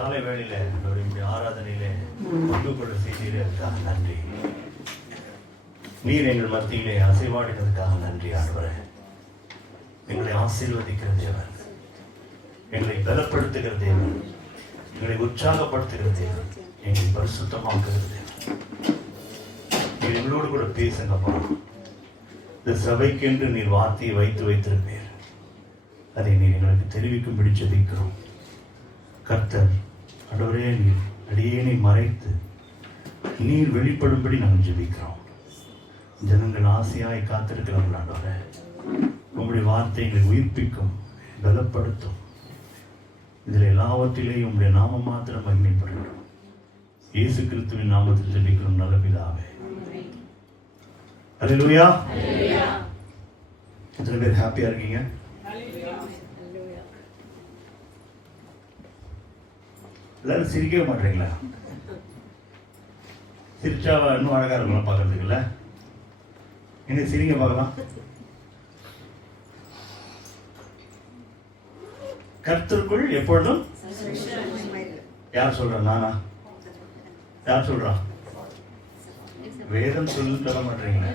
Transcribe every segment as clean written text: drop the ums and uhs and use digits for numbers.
காலை வேளையில நம்முடைய ஆராதனையிலே பங்கு கொள்ள செய்தீர்களுக்காக நன்றி. நீர் எங்கள் மத்தியிலே அசைவாடினதுக்காக நன்றி ஆண்டவரே. எங்களை ஆசீர்வதிக்கிற தேவன், எங்களை பலப்படுத்துகிற தேவன், எங்களை உற்சாகப்படுத்துகிற தேவன், எங்களை பரிசுத்தமாக்குகிற தேவன். நீர் எங்களோடு கூட பேசுங்கப்பா. இந்த சபைக்கென்று நீர் வார்த்தையை வைத்திருப்பீர். அதை நீர் எங்களுக்கு தெரிவிக்கும்படி ஜெபிக்கிறோம். கர்த்தர் ஆண்டவரே, நீர் அடியேனை மறைத்து நீர் வெளிப்படும்படி நாங்கள் ஜெபிக்கிறோம். ஜனங்கள் ஆசையாய் காத்திருக்கிறவர்கள் ஆண்டவரே, உங்களுடைய வார்த்தை எங்களை உயிர்ப்பிக்கும், பலப்படுத்தும். இதில் எல்லாவற்றிலேயும் உங்களுடைய நாமம் மாத்திரம் மகிமைப்படட்டும். இயேசு கிறிஸ்துவின் நாமத்தில் ஜெபிக்கிறோம் நல்ல பிதாவே. அல்லேலூயா. எத்தனை பேர் ஹாப்பியா இருக்கீங்க? எல்லாரும் சிரிக்கவே மாட்டீங்களா? சிரிச்சா இன்னும் அழகா இருக்கலாம் பார்க்கறதுக்கு. இல்ல என்ன சிரிங்க பார்க்கலாம். கர்த்தருக்குள் எப்பொழுதும் யார் சொல்றா? நானா? யார் சொல்றா? வேதம் சொல்ல மாட்டீங்களா?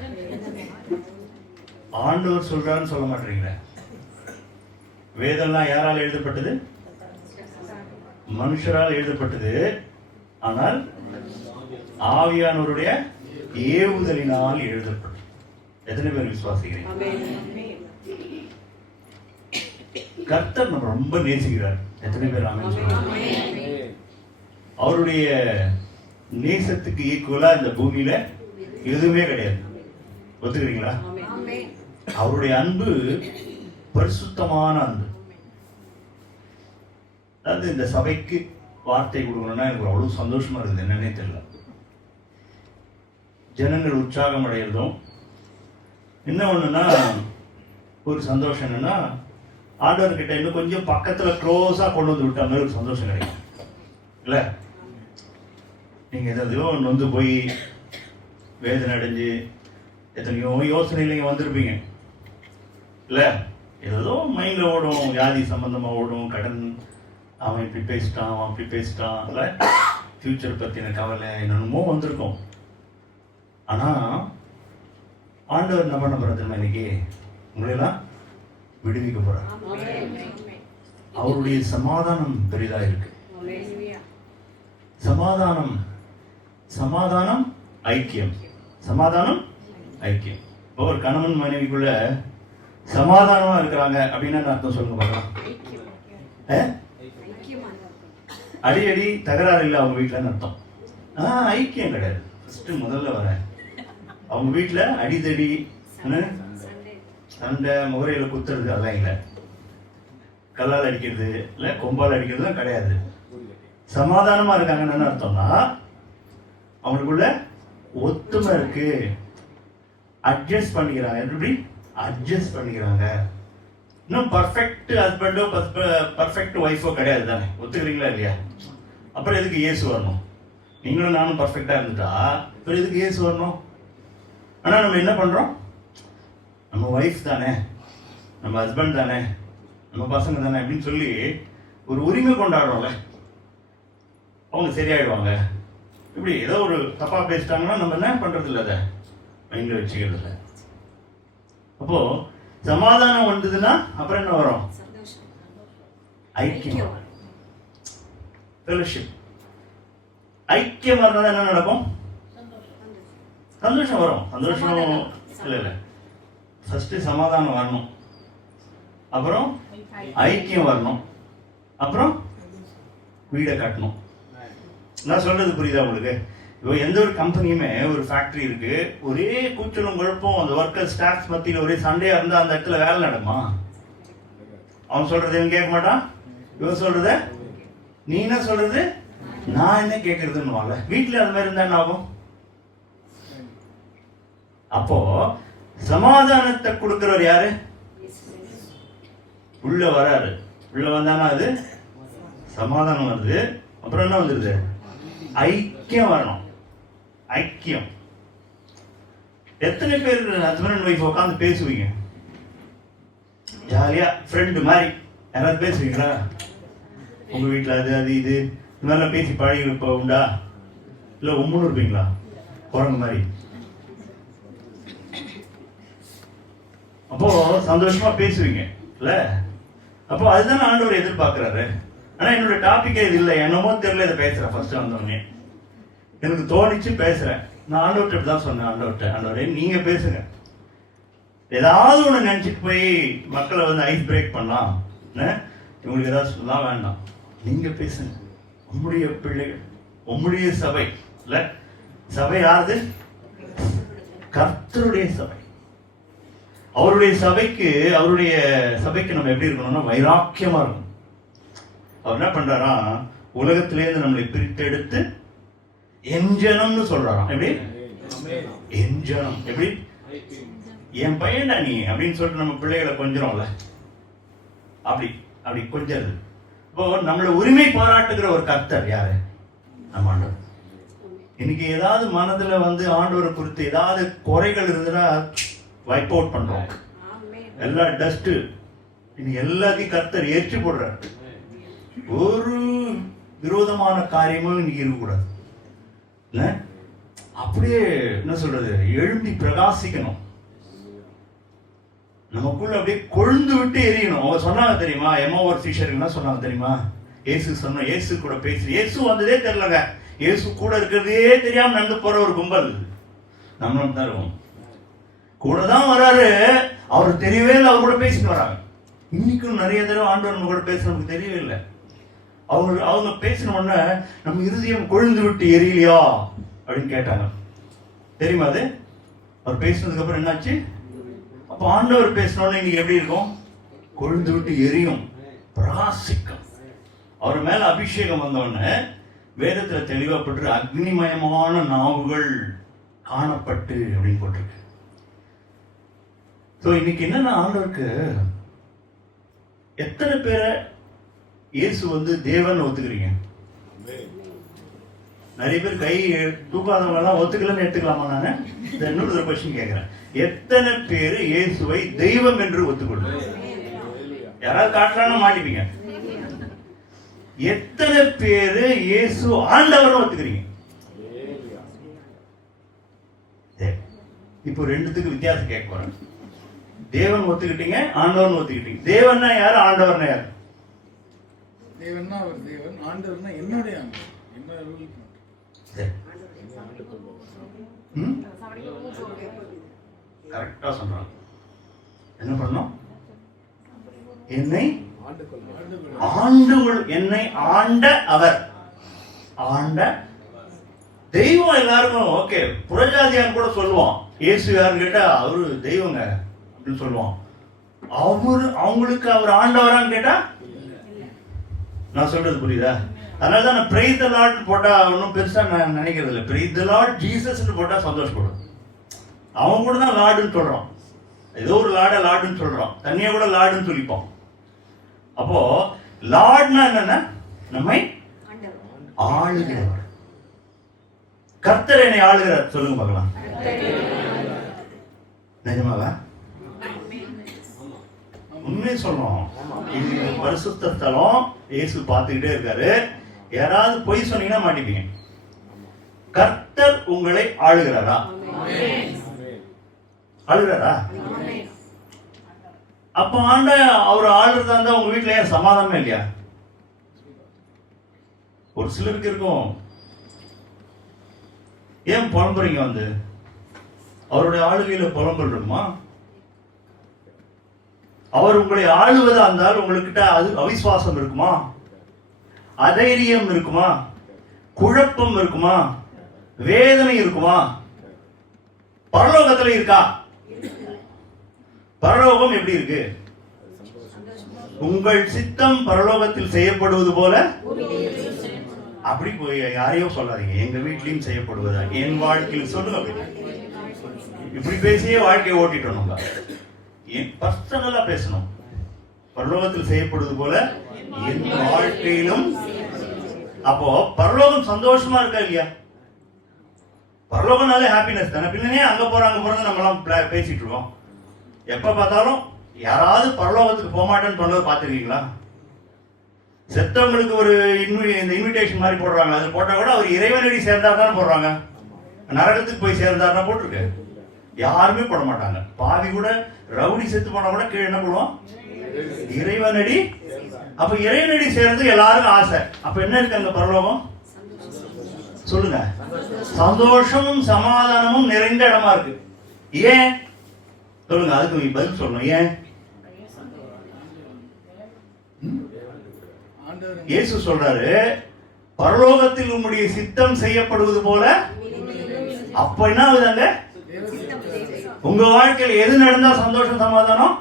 ஆண்டவர் சொல்றான்னு சொல்ல மாட்டீங்களா? வேதம்லாம் யாரால் எழுதப்பட்டது? மனுஷரால் எழுதப்பட்டது. ஆனால் ஆவியானவருடைய ஏவுதலினால் எழுதப்பட்டது. எத்தனை பேர் விசுவாசிக்கிறீங்க? கர்த்தர் நம்ம ரொம்ப நேசிக்கிறார். எத்தனை பேர் ஆமென் சொல்றாங்க? அவருடைய நேசத்துக்கு ஈக்குவலா இந்த பூமியில எதுவுமே கிடையாது. ஒத்துக்கிறீங்களா? அவருடைய அன்பு பரிசுத்தமான அன்பு. அதாவது இந்த சபைக்கு வார்த்தை கொடுக்கணும்னா எனக்கு அவ்வளவு சந்தோஷமா இருக்குது. என்னன்னே தெரியல. ஜனங்கள் உற்சாகம் அடையிறதும் என்ன ஒண்ணுன்னா, ஒரு சந்தோஷம் என்னன்னா, ஆண்டவர்கிட்ட இன்னும் கொஞ்சம் பக்கத்துல க்ளோஸா கொண்டு வந்து விட்ட மாதிரி ஒரு சந்தோஷம் கிடைக்கும். இல்ல நீங்க எதையோ நொந்து போய் வேதனை அடைஞ்சு எத்தனையோ யோசனையில இங்க வந்திருப்பீங்க. இல்ல ஏதோ மைண்ட்ல ஓடும், வியாதி சம்பந்தமா ஓடும், கடன், அவன் இப்படி பேசிட்டான், அவன் அப்படி பேசிட்டான், இல்ல ஃபியூச்சர் பத்தின கவலை என்னென்னமோ வந்திருக்கும். ஆனா ஆண்டவர் என்ன பண்ண போறது? இன்னைக்கு உங்களெல்லாம் விடுவிக்க போறார். அவருடைய சமாதானம் பெரிதா இருக்கு. சமாதானம், சமாதானம் ஐக்கியம், சமாதானம் ஐக்கியம். ஒரு கணவன் மனைவிக்குள்ள சமாதானமா இருக்கிறாங்க அப்படின்னா அர்த்தம் சொல்லுங்க பார்க்கலாம். அடிக்கடி தகராறு இல்லை அவங்க வீட்டுலன்னு அர்த்தம். ஐக்கியம் கிடையாது. முதல்ல வர அவங்க வீட்டுல அடிதடி, சண்டை, முகரையில குத்துறது அதெல்லாம் இல்லை. கல்லால் அடிக்கிறது இல்ல, கொம்பால் அடிக்கிறதுலாம் கிடையாது. சமாதானமா இருக்காங்கன்னு அர்த்தம்னா அவங்களுக்குள்ள ஒத்துமை இருக்கு. அட்ஜஸ்ட் பண்ணிக்கிறாங்க. எப்படி அட்ஜஸ்ட் பண்ணிக்கிறாங்க? இன்னும் பர்ஃபெக்ட் ஹஸ்பண்டோ பர்ஃபெக்ட் ஒய்ஃபோ கிடையாது தானே? ஒத்துக்கிறீங்களா இல்லையா? அப்புறம் எதுக்கு இயேசு வரணும்? நீங்களும் நானும் பர்ஃபெக்டா இருந்துட்டா அப்புறம் எதுக்கு இயேசு வரணும்? ஆனா நம்ம என்ன பண்றோம்? நம்ம ஒய்ஃப் தானே, நம்ம ஹஸ்பண்ட் தானே, நம்ம பசங்க தானே அப்படின்னு சொல்லி ஒரு உரிமை கொண்டாடுறோம்ல. அவங்க சரியாயிடுவாங்க. இப்படி ஏதோ ஒரு தப்பா பேசிட்டாங்கன்னா நம்ம என்ன பண்றது இல்லை, அதை மைண்ட்ல வச்சுக்கிறது இல்லை. அப்போ சமாதானம் வந்ததுன்னா அப்புறம் என்ன வரும்? ஐக்கியம், ஃபெலோஷிப். ஐக்கியம் வரணும் என்ன நடக்கும்? சந்தோஷம் வரும். சந்தோஷம் இல்ல, ஃபர்ஸ்ட் சமாதானம் வரணும், அப்புறம் ஐக்கியம் வரணும், அப்புறம் வீடை கட்டணும். நான் சொல்றது புரியுதா உங்களுக்கு? இப்போ எந்த ஒரு கம்பெனியுமே, ஒரு ஃபேக்டரி இருக்கு, ஒரே கூச்சலும் குழப்பம், அந்த ஒர்க்கர் ஸ்டாஃப் மத்தியில் ஒரே சண்டையா இருந்தா அந்த இடத்துல வேலை நடக்குமா? அவன் சொல்றது இவன் கேட்க மாட்டான், இவன் சொல்றத நீ என்ன சொல்றது நான் என்ன கேட்கறதுன்னு வாங்க. வீட்டுல அந்த மாதிரி இருந்தா என்ன ஆகும்? அப்போ சமாதானத்தை கொடுக்கிறவர் யாரு? உள்ள வராரு. உள்ள வந்தானா அது சமாதானம் வருது. அப்புறம் என்ன வந்துருது? ஐக்கியம் வரணும். ஐக்கியம். எத்தனை பேர் ஹஸ்பண்ட் அண்ட் ஒய்ஃப் உட்காந்து பேசுவீங்க? ஜாலியா ஃப்ரெண்டு மாதிரி யாராவது பேசுவீங்களா? உங்க வீட்டுல அது அது இது இந்த மாதிரிலாம் பேசி பழகி இப்போ உண்டா? இல்லை உம்முன்னு இருப்பீங்களா குரங்கு மாதிரி? அப்போ சந்தோஷமா பேசுவீங்க இல்ல? அப்போ அதுதான் ஆண்டவர் எதிர்பார்க்கிறாரு. ஆனா என்னோட டாபிக்கே இது இல்லை, என்னமோ தெரியல இதை பேசுறேன். ஃபர்ஸ்ட் வந்தோடனே எனக்கு தோணிச்சு பேசுறேன். நான் ஆண்டவர்கிட்ட இப்படிதான் சொன்னேன், ஆண்டவரே நீங்க பேசுங்க, ஏதாவது ஒண்ணு நினைச்சிட்டு போய் மக்களை வந்து ஐஸ் பிரேக் பண்ணலாம், இவங்களுக்கு ஏதாவது சொல்லலாம் வேண்டாம், நீங்க பேசுங்க. உம்முடைய பிள்ளைகள், உம்முடைய சபை இல்ல, சபை யாருது? கர்த்தருடைய சபை. அவருடைய சபைக்கு நம்ம எப்படி இருக்கணும்னா வைராக்கியமா இருக்கணும். அவர் என்ன பண்றாரா, உலகத்திலேருந்து நம்மளை பிரித்தெடுத்து என்ஜனம்னு சொல்றாராம். எப்படி என்ஜனம்? எப்படி என் பையன்டா நீ அப்படின்னு சொல்லிட்டு நம்ம பிள்ளைகளை கொஞ்சிரோம்ல, அப்படி அப்படி கொஞ்சது. இப்போ நம்மளை உரிமை பாராட்டுகிற ஒரு கர்த்தர் யாரு? நம்ம ஆண்டவர். இன்னைக்கு ஏதாவது மனதுல வந்து ஆண்டவரை குறித்து ஏதாவது குறைகள் இருந்ததுன்னா வைப் அவுட் பண்றோம். எல்லா டஸ்ட் இன்னைக்கு எல்லாத்தையும் கர்த்தர் ஏற்றி போடுறார். ஒரு விரோதமான காரியமும் இன்னைக்கு இருக்கக்கூடாது இல்ல? அப்படியே என்ன சொல்றது, எழும்பி பிரகாசிக்கணும். நமக்குள்ள அப்படியே கொழுந்து விட்டு எரியணும். அவங்க சொன்னாங்க தெரியுமா, எம்மாவோர் சீஷர்கள் என்ன சொன்னாங்க தெரியுமா? இயேசு கூட பேசி, இயேசு வந்ததே தெரியலங்க, இயேசு கூட இருக்கிறதே தெரியாம நடந்து போற ஒரு கும்பல் நம்மளும் தான் இருக்கும். கூட தான் வராரு, அவர் தெரியவே இல்லை, அவர் கூட பேசிட்டு வராங்க. இன்னைக்கும் நிறைய தடவை ஆண்டவர் நம்ம கூட பேச நமக்கு தெரியவே இல்லை. அவங்க பேசின உடனே நம்ம இருதயம் கொழுந்து விட்டு எரியலையா அப்படின்னு கேட்டாங்க. தெரியுமா அது? அவர் பேசினதுக்கு அப்புறம் என்னாச்சு? அப்ப ஆண்டவர் பேசினோன்னு இன்னைக்கு எப்படி இருக்கும்? கொழுந்து விட்டு எரியும், பிரகாசிக்கும். அவர் மேல அபிஷேகம் வந்தோடனே வேதத்துல தெளிவாப்பட்டு அக்னிமயமான நாவுகள் காணப்பட்டு அப்படின்னு போட்டிருக்கு. இன்னைக்கு என்னன்னா, ஆண்டவருக்கு எத்தனை பேரை இயேசு வந்து தேவன் ஒத்துக்கிறீங்க? நிறைய பேர் கை தூக்காதவங்க எல்லாம் ஒத்துக்கலன்னு எடுத்துக்கலாமா? நானு இன்னொரு கொஸ்டின் கேட்கிறேன், எத்தனை பேரு இயேசுவை தெய்வம் என்று ஒத்துக்கொள்ளும்? யாராவது காட்டுறான்னு மாட்டிப்பீங்க. எத்தனை பேரு இயேசு ஆண்டவரும் ஒத்துக்கிறீங்க? இப்போ ரெண்டுத்துக்கு வித்தியாசம் கேட்க போறேன். தேவன் ஒத்துக்கிட்டீங்க, ஆண்டவன் ஒத்துக்கிட்டீங்க. தேவன்னா யாரு, ஆண்டவர்னா யாரு? தேவன்னா அவர் தேவன், ஆண்டவர்னா என்னுடைய ஆண்டவர். கரெக்டா சொல்றாங்க. என்ன பண்ணணும்? என்னை என்னை ஆண்ட அவர், ஆண்ட தெய்வம். எல்லாருக்கும் ஓகே, புறஜாதியான் கூட சொல்லுவான் இயேசு யாருன்னு கேட்டா அவரு தெய்வங்க அப்படின்னு சொல்லுவான். அவங்களுக்கு அவர் ஆண்டவரான்னு கேட்டா, நான் சொல்றது புரியுதா? அதனாலதான் நான் பிரைஸ் தி லார்ட் போட்டா ஒன்னும் பெருசா நான் நினைக்கிறது இல்லை. பிரைஸ் தி லார்ட் ஜீசஸ் போட்டா சந்தோஷப்படும். அவன் கூட தான் லார்டுன்னு சொல்றான், ஏதோ ஒரு லார்டுன்னு சொல்றான், தனியா கூட லார்டுன்னு சொல்லிப்பான். அப்போ லார்ட்னா என்னன்னா நம்மை ஆளுகிறவர். கர்த்தர் என்னை ஆளுகிறார், சொல்லுங்க பார்க்கலாம். நிஜமாவா? உண்மையை சொல்றோம். இது பரிசுத்த ஸ்தலம், இயேசு பார்த்துக்கிட்டே இருக்காரு. யாராவது பொய் சொன்னீங்கன்னா மாட்டிப்பீங்க. கர்த்தர் உங்களை ஆளுகிறாரா? ஆளுகிறாரா? அப்ப ஆண்ட அவர் ஆளுறதா இருந்தா உங்க வீட்டுல ஏன் சமாதானமே இல்லையா? ஒரு சிலருக்கு இருக்கும். ஏன் புலம்புறீங்க? வந்து அவருடைய ஆளுகையில புலம்பல் இருக்குமா? அவர் உங்களை ஆளுவதா இருந்தால் உங்ககிட்ட அது அவிசுவாசம் இருக்குமா? அதைரியம் இருக்குமா? குழப்பம் இருக்குமா? வேதனை இருக்குமா? பரலோகத்துல இருக்கா? பரலோகம் எப்படி இருக்கு? உங்கள் சித்தம் பரலோகத்தில் செய்யப்படுவது போல. அப்படி போய் யாரையோ சொல்லாதீங்க, எங்க வீட்லயும் செய்யப்படுவதா, என் வாழ்க்கையில் சொல்லுங்க. இப்படி பேசியே வாழ்க்கையை ஓட்டிட்டோம். நம்ம பர்சனலா பேசணும். பரலோகத்தில் செய்யப்படுவது போல என் வாழ்க்கையிலும். அப்போ பரலோகம் சந்தோஷமா இருக்கா இல்லையா? பரலோகம்னாலே ஹாப்பினஸ் தானே. பின்னே அங்க போறாங்க நம்ம எல்லாம் பேசிட்டு இருக்கோம். எப்ப பார்த்தாலும் யாராவது பரலோகத்துக்கு போக மாட்டேன்னு சொன்னதை பார்த்துருக்கீங்களா? செத்தவங்களுக்கு ஒரு இந்த இன்விடேஷன் மாதிரி போடுறாங்க. அது போட்டா கூட அவர் இறைவனடி சேர்ந்தார் தானே போடுறாங்க. நரகத்துக்கு போய் சேர்ந்தாருன்னா போட்டிருக்கு. யாருமே போட மாட்டாங்க. பாவி கூட ரவுடி செத்து போனா கூட கீழே என்ன போடுவோம்? இறைவனடி. அப்ப இறைவனடி சேர்ந்து எல்லாருக்கும் ஆசை. அப்ப என்ன இருக்கு அங்க பரலோகம்? சொல்லுங்க. சந்தோஷமும் சமாதானமும் நிறைந்த இடமா இருக்கு. ஏன் சொல்லுங்க, அதுக்கு பதில் சொல்லணும். ஏன்? இயேசு சொல்றாரு, பரலோகத்தில் உம்முடைய சித்தம் செய்யப்படுவது போல. அப்ப என்ன ஆகுதாங்க? உங்க வாழ்க்கையில் எது நடந்தா சந்தோஷம் சமாதானம்?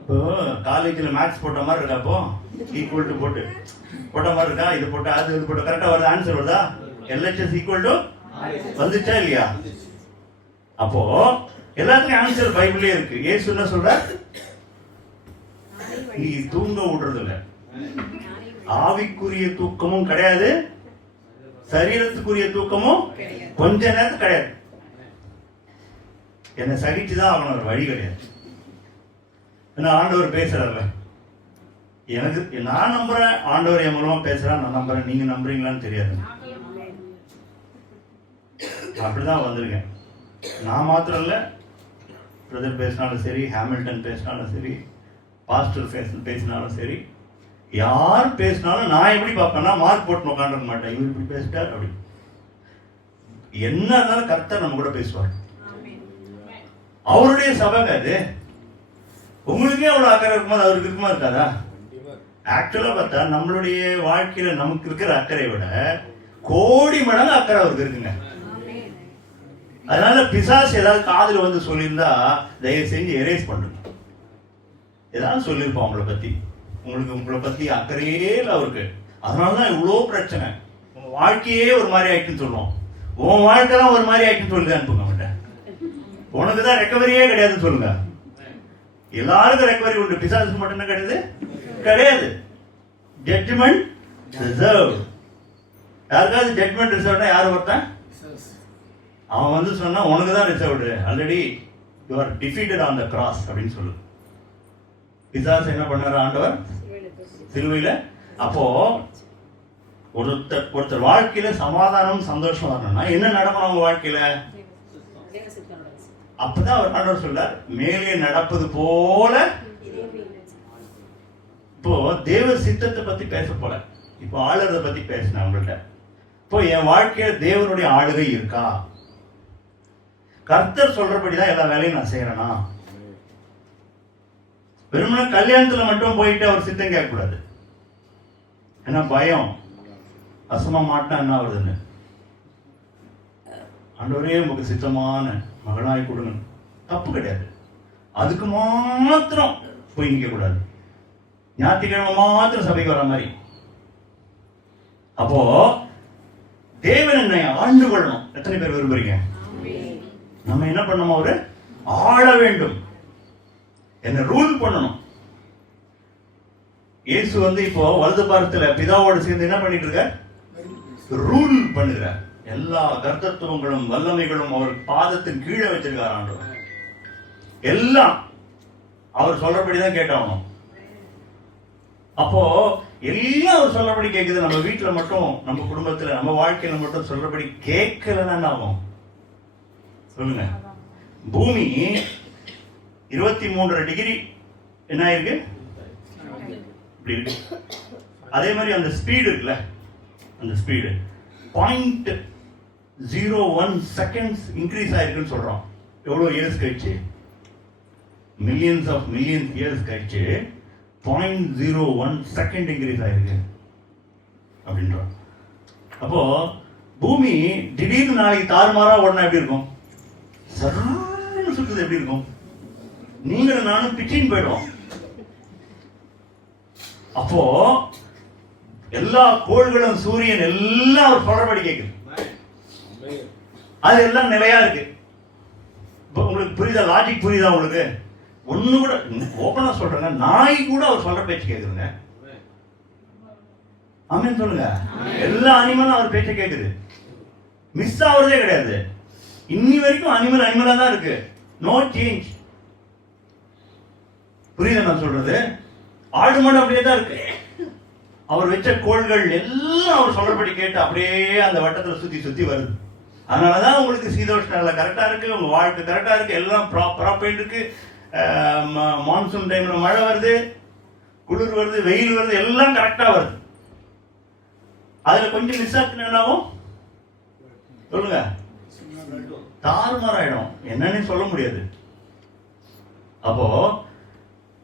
இப்போ காலேஜ்ல மேத்ஸ் போட்ட மாதிரி இருக்கா? அப்போ ஈக்குவல் டு போட்ட மாதிரி இருக்கா? இது போட்டா அது இது போட்ட கரெக்டா வருது, ஆன்சர் வருதா? LHS ஈக்குவல் டு வந்துச்சா இல்லையா? அப்போ எல்லாத்துக்கும் ஆன்சர் பைபிளே இருக்கு. இயேசு என்ன சொல்ற? நீ தூங்க விடுறது இல்ல. ஆவிக்குரிய தூக்கமும் கிடையாது, சரீரத்துக்குரிய தூக்கமும் கொஞ்ச நேரத்துக்கு கிடையாது. என்ன சகிச்சுதான் ஆகணும், ஒரு வழி கிடையாது. ஏன்னா ஆண்டவர் பேசுறாருல, எனக்கு நான் நம்புறேன், ஆண்டவர் என் மூலமா பேசுறேன், நான் நம்புறேன். நீங்க நம்புறீங்களான்னு தெரியாது. அப்படிதான் வந்திருக்கேன். நான் மாத்திரம் இல்ல, பிரதர் பேசினாலும் சரி, ஹாமில்டன் பேசினாலும் சரி, பாஸ்டர் பேசினாலும் சரி, யார் பேசினாலும் நான் எப்படி பார்ப்பேன்னா மார்க் போட்டு உட்காந்துருக்க மாட்டேன். இவர் இப்படி பேசிட்டார் அப்படி. என்ன இருந்தாலும் கர்த்தர் நம்ம கூட பேசுவார். அவருடைய சபைங்க அது. உங்களுக்கே அவ்வளவு அக்கறை இருக்கும்போது அவருக்கு இருக்குமா இருக்காதா? ஆக்சுவலா பார்த்தா நம்மளுடைய வாழ்க்கையில நமக்கு இருக்கிற அக்கறை விட கோடி மடங்கு அக்கறை அவருக்கு இருக்குங்க. அதனால பிசாசு ஏதாவது காதுல வந்து சொல்லியிருந்தா தயவு செஞ்சு எரேஸ் பண்ணுங்க. ஏதாவது சொல்லியிருப்போம் உங்களை பத்தி அக்கறையே இல்லை அவருக்கு. அதனாலதான் இவ்வளோ பிரச்சனை. உங்க வாழ்க்கையே ஒரு மாதிரி ஆயிட்டுன்னு சொல்லுவோம். உன் வாழ்க்கை தான் ஒரு மாதிரி ஆயிட்டுன்னு சொல்லுங்க. அனுப்புங்க அவன்கிட்ட. உனக்குதான் ரெக்கவரியே கிடையாதுன்னு சொல்லுங்க. எல்லாருக்கும் ரெக்கவரி உண்டு, பிசாசுக்கு மட்டும் என்ன கிடையாது. Judgment reserve. யாருக்காவது ஜட்ஜ்மெண்ட் ரிசர்வ்னா யாரு ஒருத்தன்? அவன் வந்து சொன்னா உனக்கு தான் reserved, already you are defeated on the cross அப்படின்னு சொல்லு. பிசாசு என்ன பண்ணாரு ஆண்டவர் சிலுவையில? அப்போ ஒருத்தர் வாழ்க்கையில சமாதானம் சந்தோஷம் வரணும்னா என்ன நடக்கணும் அவங்க வாழ்க்கையில? அப்பதான் அவர் ஆண்டவர் சொல்றார், மேலே நடப்பது போல. இப்போ தேவ சித்தத்தை பத்தி பேச போல, இப்போ ஆளுறத பத்தி பேசினேன் உங்கள்கிட்ட. இப்போ என் வாழ்க்கையில தேவனுடைய ஆளுகை இருக்கா? கர்த்தர் சொல்றபடிதான் எல்லா வேலையும் நான் செய்யறேனா? வெறுமனே கல்யாணத்துல மட்டும் போயிட்டு அவர் சித்தம் கேட்க கூடாது. ஏன்னா பயம், அசமா மாட்டா என்ன ஆகுதுன்னு. ஆண்டவரே உங்களுக்கு சித்தமான மகளாய் கொடுங்க, தப்பு கிடையாது. அதுக்கு மாத்திரம் போய் நிக்க கூடாது. ஞாயிற்றுக்கிழமை மாத்திரம் சபைக்கு வர மாதிரி. அப்போ தேவன் என்னை ஆண்டு கொள்ளணும். எத்தனை பேர் விரும்புறீங்க? நம்ம என்ன பண்ணணும்? அவரு ஆள வேண்டும், என்ன ரூல் பண்ணணும். இயேசு வந்து இப்போ வலது பாரத்துல பிதாவோடு சேர்ந்து என்ன பண்ணிட்டு இருக்க? ரூல் பண்ணுகிற. எல்லா கர்த்தத்துவங்களும் வல்லமைகளும் அவர் பாதத்தின் கீழே வச்சிருக்காரு ஆண்டவர். எல்லாம் அவர் சொல்றபடிதான் கேட்டாகணும். அப்போ எல்லாம் அவர் சொல்றபடி கேட்குது. நம்ம வீட்டுல மட்டும், நம்ம குடும்பத்துல, நம்ம வாழ்க்கையில மட்டும் சொல்றபடி கேட்கலன்னா என்ன ஆகும் சொல்லுங்க? பூமி 23 டிகிரி என்ன ஆயிருக்கு? இப்படி இருக்கு. அதே மாதிரி அந்த ஸ்பீடு இருக்குல்ல, அந்த ஸ்பீடு 0.01 செகண்ட்ஸ் இன்க்ரீஸ் ஆயிருக்குன்னு சொல்றோம். எவ்வளவு இயர்ஸ் கழிச்சு? மில்லியன்ஸ் இயர்ஸ் கழிச்சு 0.01 செகண்ட் இன்க்ரீஸ் ஆயிருக்கு அப்படின்றோம். அப்போ பூமி திடீர்னு நாளைக்கு தாறுமாறா உடனே எப்படி இருக்கும்? சர்ன்னு சுற்றுது. எப்படி இருக்கும்? நீங்களும் நானும் பிச்சின்னு போயிடுவோம். அப்போ எல்லா கோள்களும், சூரியன் எல்லாம் ஒரு சொல்றபடி கேட்குது. அது எல்லாம் நிலையா இருக்கு. உங்களுக்கு புரியுதா? லாஜிக் புரியுதா உங்களுக்கு? ஒண்ணு கூட ஓபனா சொல்றேங்க, நாய் கூட அவர் சொல்ற பேச்சு கேக்குதுங்க. ஆமென் சொல்லுங்க. எல்லா அனிமலும் அவர் பேச்சை கேக்குது. மிஸ் ஆகுறதே கிடையாது. இன்னி வரைக்கும் அனிமலா தான் இருக்கு. No change. புரியுதா நான் சொல்றது? ஆடு மாடு அப்படியே தான் இருக்கு. அவர் வச்ச கோள்கள் எல்லாம் அவர் சொல்றபடி கேட்டு அப்படியே அந்த வட்டத்துல சுத்தி சுத்தி வருது. அதனாலதான் உங்களுக்கு சீதோஷ்ண நிலை கரெக்டா இருக்கு, உங்க வாழ்க்கை கரெக்டா இருக்கு, எல்லாம் ப்ராப்பரா இருக்கு. மான்சூன் டைம்ல மழை வருது, குளிர் வருது, வெயில் வருது, எல்லாம் கரெக்டா வருது. அதுல கொஞ்சம் மிஸ் ஆச்சுன்னா என்னாகும் சொல்லுங்க, தாறுமாறாயிடும், என்னன்னு சொல்ல முடியாது. அப்போ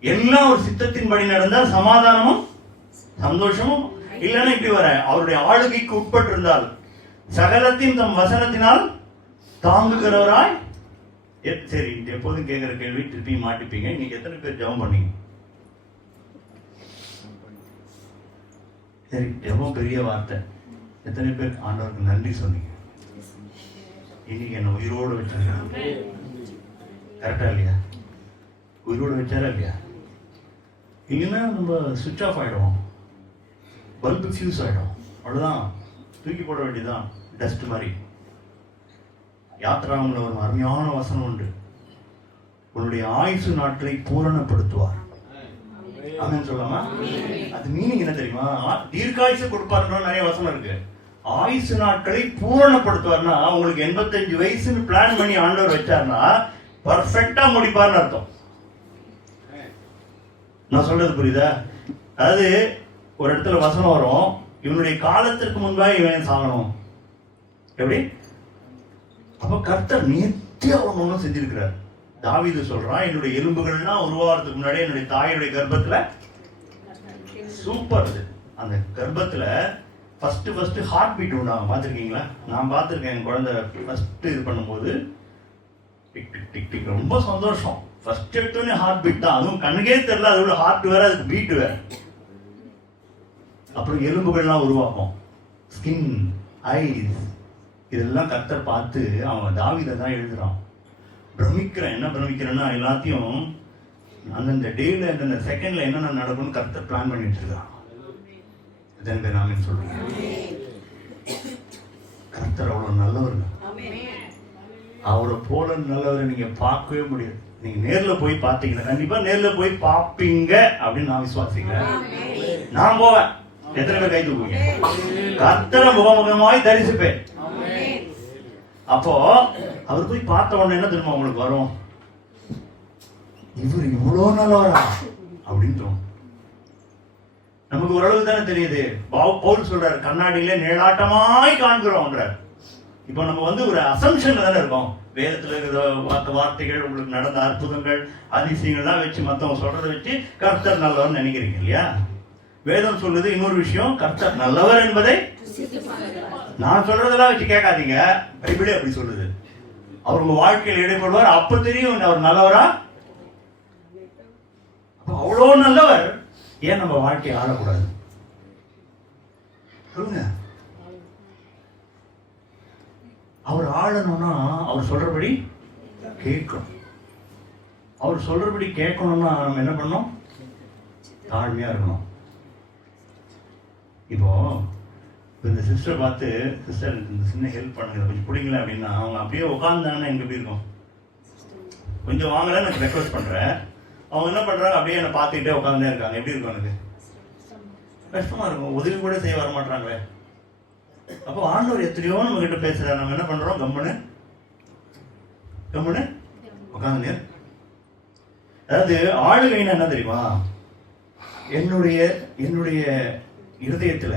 எல்லாம் ஒரு சித்தத்தின்படி நடந்தா சமாதானமும் சந்தோஷமும், இல்லைன்னா இப்படி வர அவருடைய ஆளுகைக்கு உட்பட்டு இருந்தால் சகலத்தையும் தம் வசனத்தினால் தாங்குகிறவராய். சரி, எப்போதும் கேட்கிற கேள்வி திருப்பி மாட்டிப்பீங்க. இன்னைக்கு எத்தனை பேர் ஜெபம் பண்ணீங்க? சரி, ஜெபம் பெரிய வார்த்தை. எத்தனை பேர் ஆண்டவருக்கு நன்றி சொன்னீங்க? இன்னைக்கு என்ன உயிரோடு வச்சிருக்காங்க, கரெக்டா இல்லையா? உயிரோடு வச்சாரா இல்லையா? இல்லைன்னா நம்ம சுவிட்ச் ஆஃப் ஆயிடுவோம், பல்பு ஃபியூஸ் ஆயிடும், அவ்வளவுதான், தூக்கி போட வேண்டியதான், டஸ்ட் மாதிரி. யாத்ராவில் ஒரு அருமையான வசனம் உண்டு, உன்னுடைய ஆயுசு நாட்களை பூரணப்படுத்துவார். ஆமென் சொல்லாமா? அது மீனிங் என்ன தெரியுமா? தீர்க்காயுசு கொடுப்பாருன்ற நிறைய வசனம் இருக்கு. ஆயுசு நாட்களை பூரணப்படுத்துவார்னா உங்களுக்கு 85 வயசுன்னு பிளான் பண்ணி ஆண்டவர் வச்சார்னா பர்ஃபெக்டா முடிப்பார்னு அர்த்தம். நான் சொல்றது புரியுதா? அதாவது ஒரு இடத்துல வசனம் வரும், இவனுடைய காலத்திற்கு முன்பாக இவன் சாகணும். எப்படி? அப்ப கர்த்தர் நேர்த்தியா ஒண்ணு செஞ்சிருக்கிறார். தாவீது சொல்றான், என்னுடைய எலும்புகள்லாம் உருவாகிறதுக்கு முன்னாடி என்னுடைய தாயுடைய கர்ப்பத்துல, சூப்பர், அந்த கர்ப்பத்துல ஃபர்ஸ்ட் ஹார்ட் பீட் உண்டாகும். பார்த்துருக்கீங்களா? நான் பார்த்துருக்கேன். என் குழந்தை ஃபர்ஸ்ட் இது பண்ணும்போது டிக் டிக் டிக் டிக், ரொம்ப சந்தோஷம். ஃபர்ஸ்ட் எடுத்தோடனே ஹார்ட் பீட் தான், அதுவும் கண்ணுக்கே தெரியல, அதோட ஹார்ட் வேற, அதுக்கு பீட் வேற. அப்புறம் எலும்புகள்லாம் உருவாக்கும், ஸ்கின், ஐஸ், இதெல்லாம் கர்த்தர் பார்த்து அவன் தாவீதை தான் எழுதுறான். பிரமிக்கிறேன். என்ன பிரமிக்கிறேன்னா, எல்லாத்தையும் அந்தந்த டேல அந்தந்த செகண்ட்ல என்னென்ன நடக்கும்னு கர்த்தர் பிளான் பண்ணி வச்சிருக்கான். இதன் நாம சொல்றேன், கர்த்தர் அவ்வளவு நல்லவருங்க. அவரை போல நல்லவரை நீங்க பார்க்கவே முடியாது. நீங்க நேர்ல போய் பார்த்தீங்கன்னா, கண்டிப்பா நேர்ல போய் பார்ப்பீங்க அப்படின்னு நான் விசுவாசிக்கிறேன். நான் போவேன். எத்தனை பேர் கை தூக்குவீங்க? கர்த்தரை முகமுகமாய் தரிசிப்பேன். அப்போ அவர் போய் பார்த்த உடனே என்ன தெரியுமா உங்களுக்கு வரும்? இவர் இவ்வளவு நல்லவரா அப்படின்னு தோணும். நமக்கு ஓரளவு தானே தெரியுது. பவுல் சொல்றாரு, கண்ணாடியில நிழலாட்டமாய் காண்கிறோம்ன்றார். இப்போ நம்ம ஒரு அசம்ஷன்ல தானே இருக்கோம். வேதத்துல இருக்கிற வார்த்தைகள், உங்களுக்கு நடந்த அற்புதங்கள், அதிசயங்கள்லாம் வச்சு மத்தவங்க சொல்றதை வச்சு கர்த்தர் நல்லவர் நினைக்கிறீங்க இல்லையா? வேதம் சொல்லுது இன்னொரு விஷயம், கர்த்தர் நல்லவர் என்பதை நான் சொல்றதெல்லாம் வச்சு கேட்காதீங்க. பைபிளே அப்படி சொல்லுது. அவர் உங்க வாழ்க்கையில் ஈடுபடுவார், அப்ப தெரியும் அவர் நல்லவரா. அவ்வளோ நல்லவர், ஏன் நம்ம வாழ்க்கையை ஆளக்கூடாது சொல்லுங்க? அவர் ஆளணும்னா அவர் சொல்றபடி கேட்கணும். அவர் சொல்றபடி கேட்கணும்னா நம்ம என்ன பண்ணணும்? தாழ்மையா இருக்கணும். இப்போ இந்த சிஸ்டர் பார்த்து, சிஸ்டர் இந்த சின்ன ஹெல்ப் பண்ணுங்க, கொஞ்சம் பிடிங்களா அப்படின்னா, அவங்க அப்படியே உட்கார்ந்தாங்கன்னா எங்க எப்படி இருக்கும்? கொஞ்சம் வாங்கல எனக்கு ரெக்வஸ்ட் பண்றேன். அவங்க என்ன பண்றாங்க, அப்படியே என்னை பார்த்துக்கிட்டே உட்காந்துட்டே இருக்காங்க. எப்படி இருக்கும்? எனக்கு கஷ்டமா இருக்கும். உதவி கூட செய்ய வர மாட்டாங்களே. அப்போ ஆண்டவர் எத்தனையோ நம்ம கிட்ட பேசுறாரு. நம்ம என்ன பண்றோம்? கம்முன்னு உட்காந்து. அதாவது ஆளுகைன்னா என்ன தெரியுமா? என்னுடைய இருதயத்துல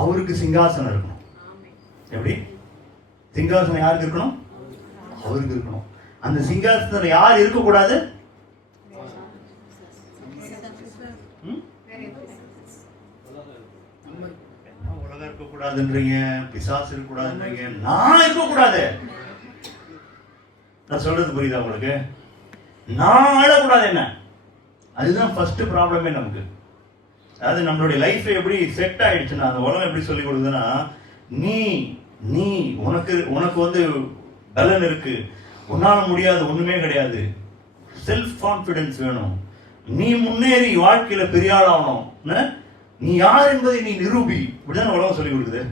அவருக்கு சிங்காசனம் இருக்கணும். எப்படி? சிங்காசனம் யாருக்கு இருக்கணும்? அவருக்கு இருக்கணும். அந்த சிங்காசனம் யார் இருக்கக்கூடாது? உலகம் இருக்கக்கூடாதுன்றீங்க, பிசாசு இருக்கக்கூடாதுன்றீங்க, நான் இருக்கக்கூடாது. நான் சொல்றது புரியுதா உங்களுக்கு? நான் ஆளக்கூடாது. என்ன? அதுதான் ஃபர்ஸ்ட் ப்ராப்ளமே நமக்கு. அதாவது நம்மளுடைய லைஃப் எப்படி செட் ஆயிடுச்சுன்னா, அந்த உலகம் எப்படி சொல்லி கொடுக்குதுன்னா, நீ உனக்கு பலன் இருக்கு, உன்னால முடியாது ஒண்ணுமே கிடையாது, செல்ஃப் கான்பிடன்ஸ் வேணும், நீ முன்னேறி வாழ்க்கையில பெரிய ஆள் ஆகணும், நீ யார் என்பதை நீ நிரூபி. இப்படிதான் உலகம் சொல்லி கொடுக்குது.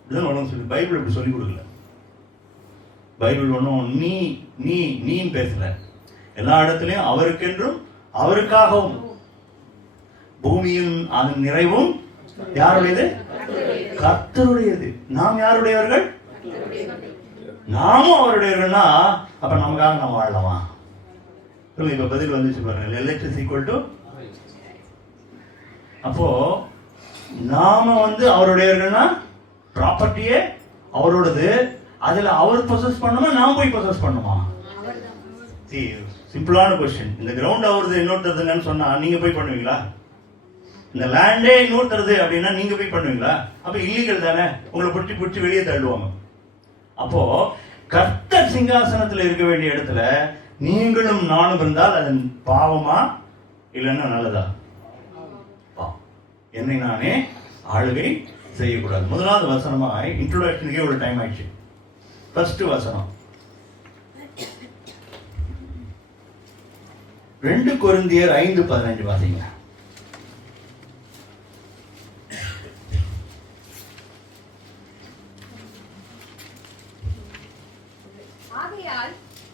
இப்படிதான் உலகம் சொல்லி. பைபிள் இப்படி சொல்லி கொடுக்கல. பைபிள் ஒன்றும் நீ பேசல. எல்லா இடத்துலயும் அவருக்கென்றும் அவருக்காகவும் பூமியும் அதன் நிறைவும் யாருடையது? கர்த்தருடையது. நாம் யாருடையவர்கள்? நாமும் அவருடையவர்கள்னா அப்ப நமக்காக நாம் வாழலாமா? இப்ப பதில் வந்துச்சு பாருங்க. LH is equal to, அப்போ நாம அவருடையவர்கள்னா ப்ராப்பர்ட்டியே அவரோடது. அதுல அவர் பொசஸ் பண்ணுமா, நாம் போய் பொசஸ் பண்ணுமா? சிம்பிளான கொஸ்டின். இந்த கிரவுண்ட் அவருது இன்னொருத்தருதுன்னு சொன்னா நீங்க போய் பண்ணுவீங்களா? இந்த லேண்டே இன்னொருத்தருது அப்படின்னா நீங்க போய் பண்ணுவீங்களா? அப்ப இல்லீகல் தானே, உங்களை பிடிச்சி வெளியே தள்ளுவாங்க. அப்போ கர்த்தர் சிங்காசனத்தில் இருக்க வேண்டிய இடத்துல நீங்களும் நானும் இருந்தால் அது பாவமா இல்லைன்னா நல்லதா? என்னை நானே ஆளுகை செய்யக்கூடாது. முதலாவது வசனமா இன்ட்ரோடக்ஷனுக்கே ஒரு டைம் ஆயிடுச்சு. ஃபர்ஸ்ட் வசனம் 2 கொரிந்தியர் 5:15 வாசிங்க. ஆகையால்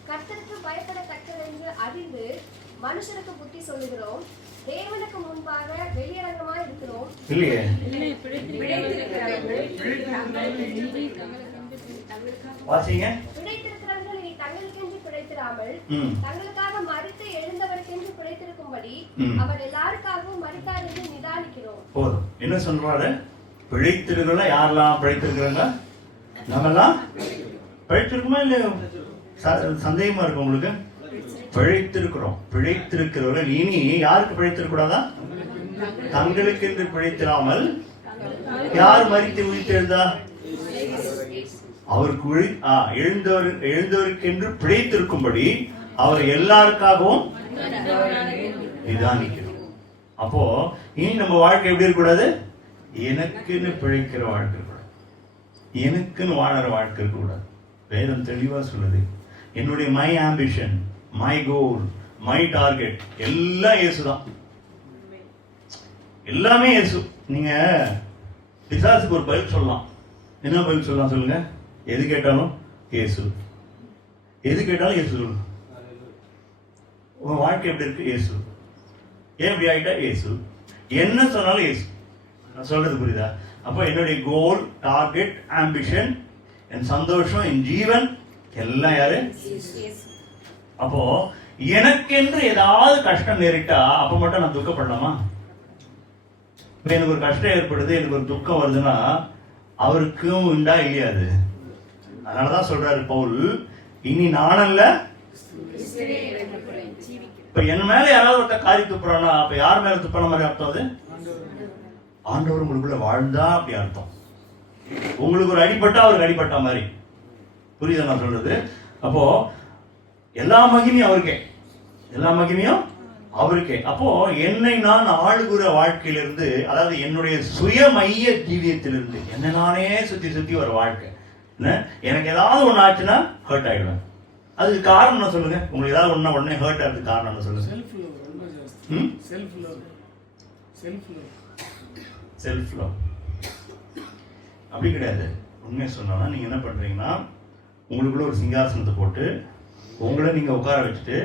கர்த்தருக்கு பயப்படத்தக்கதென்று அறிந்து மனுஷருக்கு புத்தி சொல்லுகிறோம், தேவனுக்கு முன்பாக வெளியரங்கமாய் இருக்கிறோம். இல்லையே, வாசிங்க. பிழைத்திருக்கிறவர்கள் இனி தங்களுக்கென்று பிழைத்திராமல் தங்களுக்காக மரித்து எழுந்தவருக்கென்று பிழைத்திருக்கும்படி அவர் எல்லாருக்காகவும் மரித்தார் என்று நிதானிக்கிறோம். போதும். என்ன சொல்றாரு? பிழைத்திருக்கிறோம். யாரெல்லாம் பிழைத்திருக்கிறாங்க? நம்மெல்லாம் பிழைத்திருக்குமா இல்லையா? சந்தேகமா இருக்கு உங்களுக்கு? பிழைத்திருக்கிறோம். பிழைத்திருக்கிறவர்கள் இனி யாருக்கு பிழைத்திருக்கூடாதா? தங்களுக்கு என்று பிழைத்திராமல் யார் மரித்து உயிர்த்தெழுந்தா? அவருக்கு எழுந்தவருக்கு என்று பிழைத்திருக்கும்படி அவர் எல்லாருக்காகவும் நிதானிக்கிறோம். அப்போ இனி நம்ம வாழ்க்கை எப்படி இருக்கக்கூடாது? எனக்குன்னு பிழைக்கிற வாழ்க்கை இருக்கக்கூடாது, எனக்குன்னு வாழற வாழ்க்கை இருக்கக்கூடாது. வேதம் தெளிவா சொல்லுது. என்னுடைய my ambition, my goal, my target எல்லாம் இயேசுதான். எல்லாமே இயேசு. நீங்க பிசாசுக்கு ஒரு பதில் சொல்லலாம். என்ன பதில் சொல்லலாம் சொல்லுங்க? எது கேட்டாலும் இயேசு, எது கேட்டாலும் இயேசு சொல்லு. உங்க வாழ்க்கை எப்படி இருக்கு? இயேசு. ஏன் இப்படி ஆயிட்டா? இயேசு. என்ன சொன்னாலும் இயேசு. நான் சொல்றது புரியுதா? அப்போ என்னுடைய கோல், டார்கெட், ஆம்பிஷன், என் சந்தோஷம், என் ஜீவன் எல்லாம் யாரு? அப்போ எனக்கென்று ஏதாவது கஷ்டம் நேரிட்டா அப்ப மட்டும் நான் துக்கப்படலாமா? எனக்கு ஒரு கஷ்டம் ஏற்படுது, எனக்கு ஒரு துக்கம் வருதுன்னா அவருக்கும் உண்டா இல்லையாது? அதனாலதான் சொல்றாரு பவுல், இனி நானல்ல. இப்ப என் மேல யாராவது ஒருத்த காரி துப்புறானா அப்ப யார் மேல துப்பான மாதிரி அர்த்தம்? அது ஆண்டவர் உங்களுக்குள்ள வாழ்ந்தா அப்படி அர்த்தம். உங்களுக்கு ஒரு அடிபட்டா அவருக்கு அடிபட்ட மாதிரி. புரியுதா நான் சொல்றது? அப்போ எல்லா மகிமையும் அவருக்கே, எல்லா மகிமையும் அவருக்கே. அப்போ என்னை நான் ஆளுகிற வாழ்க்கையிலிருந்து, அதாவது என்னுடைய சுயமைய ஜீவியத்திலிருந்து என்ன நானே சுத்தி ஒரு வாழ்க்கை. எனக்கு ஏதாவது ஒண்ணு ஆச்சுன்னா ஹர்ட் ஆயிடுவேன். அதுக்கு காரணம் என்ன சொல்லுங்க? உங்களுக்கு ஏதாவது ஒண்ணா உடனே ஹர்ட் ஆகிறதுக்கு காரணம் என்ன சொல்லுங்க? Self love. அப்படி கிடையாது. உண்மையை சொன்னா நீங்க என்ன பண்றீங்கன்னா, உங்களுக்குள்ள ஒரு சிங்காசனத்தை போட்டு உங்களை நீங்க உட்கார வச்சுட்டு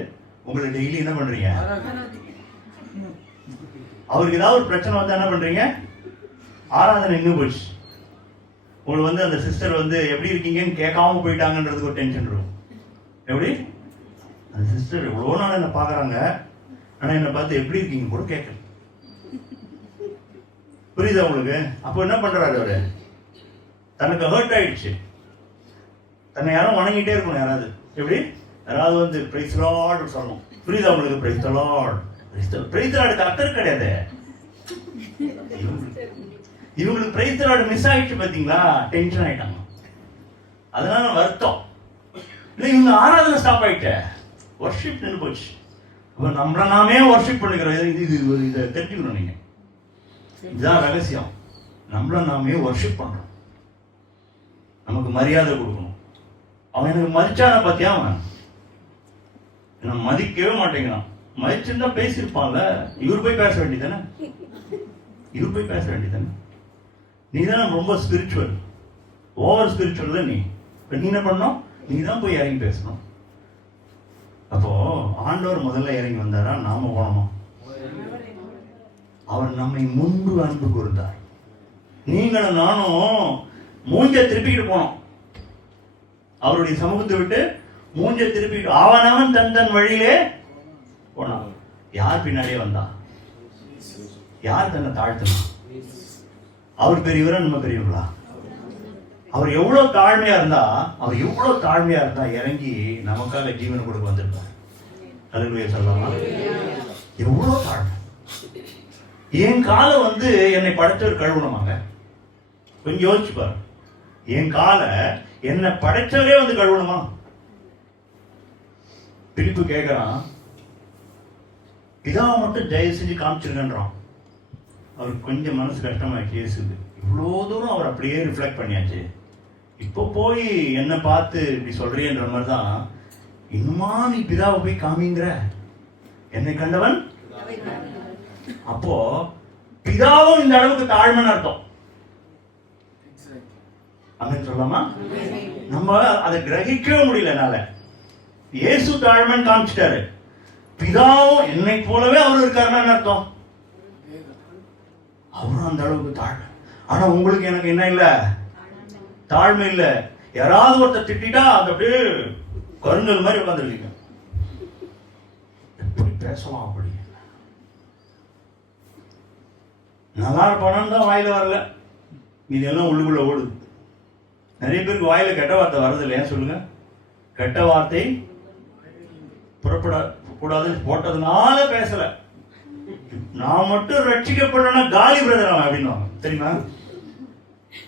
உங்களை டெய்லி என்ன பண்றீங்க? அவருக்கு ஏதாவது ஒரு பிரச்சனை வந்தா என்ன பண்றீங்க? ஆராதனை நின்று போச்சு. உங்களுக்கு அந்த சிஸ்டர் எப்படி இருக்கீங்கன்னு கேட்காம போயிட்டாங்கன்றதுக்கு ஒரு டென்ஷன் இருக்கும். எப்படி? அந்த சிஸ்டர் எவ்வளோ நாள் என்ன பாக்குறாங்க, ஆனா என்ன பார்த்து எப்படி இருக்கீங்க கூட கேட்கல. புரியுதா உங்களுக்கு? அப்போ என்ன பண்றாரு அவரு? தனக்கு ஹர்ட் ஆயிடுச்சு. தன்னை யாரும் வணங்கிட்டே இருக்கணும். யாராவது எப்படி? யாராவது பிரைஸ் லார்ட் சொல்லணும். புரியுதா உங்களுக்கு? Praise the Lord. Praise the Lord கர்த்தர் கிடையாது. இவங்களுக்கு பிரைஸ் தி லார்ட் மிஸ் ஆயிடுச்சு பாத்தீங்களா? டென்ஷன் ஆயிட்டாங்க. அதனால வருத்தம். இல்ல இவங்க ஆராதனை ஸ்டாப் ஆயிட்ட, வர்ஷிப் நின்று போச்சு. அப்ப நம்மள நாமே வர்ஷிப் பண்ணிக்கிறோம். இதை தெரிஞ்சுக்கணும் நீங்க. இதுதான் ரகசியம். நம்மள நாமே வர்ஷிப் பண்றோம். நமக்கு மரியாதை கொடுக்கணும். அவன் எனக்கு மதிச்சான பாத்தியா? அவன் என்ன மதிக்கவே மாட்டேங்கிறான். மதிச்சிருந்தா பேசியிருப்பான்ல. இவர் போய் பேச வேண்டியதானே? இவர் போய் பேச வேண்டியதானே? நீ தான் ரொம்ப ஸ்பிரிச்சுவல், ஓவர் ஸ்பிரிச்சுவல் தான் நீ. இப்ப நீ என்ன பண்ணணும்? நீ தான் போய் இறங்கி பேசணும். அப்போ ஆண்டவர் முதல்ல இறங்கி வந்தாரா நாம போனோம்? அவர் நம்மை முன்பு அன்பு கூர்ந்தார். நீங்களும் நானும் மூஞ்ச திருப்பிக்கிட்டு போனோம். அவருடைய சமூகத்தை விட்டு மூஞ்ச திருப்பிக்கிட்டு அவனவன் தன் தன் வழியிலே போனான். யார் பின்னாடியே வந்தான்? யார் தன்னை தாழ்த்தினான்? அவர் பெரியவரா நம்ம பெரியவங்களா? அவர் எவ்வளவு தாழ்மையா இருந்தா இறங்கி நமக்காக ஜீவனை கொடுக்க வந்திருப்பார். அல்லேலூயா சொல்லலாமா? எவ்வளவு தாழ்மை. என் காலை என்னை படைச்சவர் கழுவணுமாங்க? கொஞ்சம் யோசிச்சு பாரு. என் காலை என்னை படைச்சவரே கழுவணுமா? பிலிப்பு கேட்கிறான், பிதாவை மட்டும் தயவு செஞ்சு காமிச்சிருக்கன்றான். அவருக்கு கொஞ்சம் மனசு கஷ்டமாயிடுச்சு. இயேசுக்கு இவ்வளோ தூரம் அவர் அப்படியே ரிஃப்ளெக்ட் பண்ணியாச்சு, இப்போ போய் என்ன பார்த்து இப்படி சொல்றேன்ற மாதிரி தான். இன்னுமா நீ பிதாவை போய் காமிங்கிற? என்னை கண்டவன். அப்போ பிதாவும் இந்த அளவுக்கு தாழ்மைன்னு அர்த்தம். அப்படின்னு சொல்லலாமா? நம்ம அதை கிரகிக்கவே முடியல. என்னால இயேசு தாழ்மைன்னு காமிச்சிட்டாரு, பிதாவும் என்னை போலவே அவர் இருக்காருன்னு அர்த்தம். அவரும் அந்த அளவுக்கு தாழ்மை. ஆனா உங்களுக்கு எனக்கு என்ன இல்ல? தாழ்மை இல்ல. யாராவது ஒருத்தர் திட்டா அது அப்படியே கருங்கல் மாதிரி உட்காந்துருக்கீங்க. எப்படி பேசலாம்? அப்படி நல்லா இருப்பானு தான் வாயில வரல, இதெல்லாம் உள்ளுக்குள்ள ஓடுது. நிறைய பேருக்கு வாயில கெட்ட வார்த்தை வர்றது இல்லையா? சொல்லுங்க. கெட்ட வார்த்தை புறப்பட கூடாதுன்னு போட்டதுனால பேசல. நான் மட்டும் ரட்சிக்கப்படனா காலி பிரதர் அப்படின்னு தெரியுமா?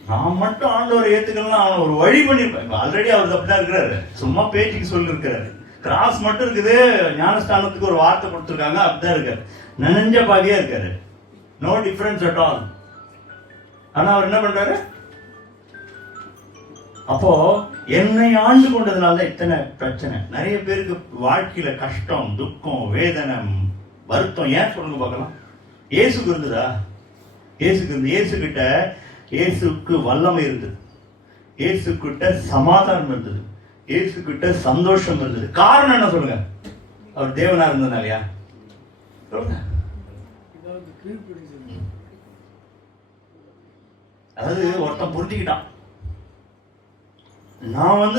நான் மட்டும் ஆண்டவரை ஏத்துக்கலாம், அவனை ஒரு வழி பண்ணிருப்பேன். ஆல்ரெடி அவர் அப்படிதான் இருக்கிறாரு, சும்மா பேச்சுக்கு சொல்லி இருக்கிறாரு. கிராஸ் மட்டும் இருக்குது, ஞானஸ்தானத்துக்கு ஒரு வார்த்தை கொடுத்துருக்காங்க, அப்படிதான் இருக்காரு. நனைஞ்ச பாதியா இருக்காரு, நோ டிஃபரன்ஸ் அட் ஆல். ஆனா அவர் என்ன பண்றாரு? அப்போ என்னை ஆண்டு கொண்டதுனால இத்தனை பிரச்சனை. நிறைய பேருக்கு வாழ்க்கையில கஷ்டம், துக்கம், வேதனை, வருத்தம். ஏன் சொல்லுங்க பார்க்கலாம்? இயேசுக்கு இருந்ததா? இயேசுக்கு இருந்து. இயேசுகிட்ட இயேசுக்கு வல்லமை இருந்தது, இயேசுகிட்ட சமாதானம் இருந்தது, இயேசுகிட்ட சந்தோஷம் இருந்தது. காரணம் என்ன சொல்லுங்க? அவர் தேவனா இருந்ததுனாலயா? சொல்லுங்க. அதாவது ஒருத்தன் புரிஞ்சுக்கிட்டான், நான்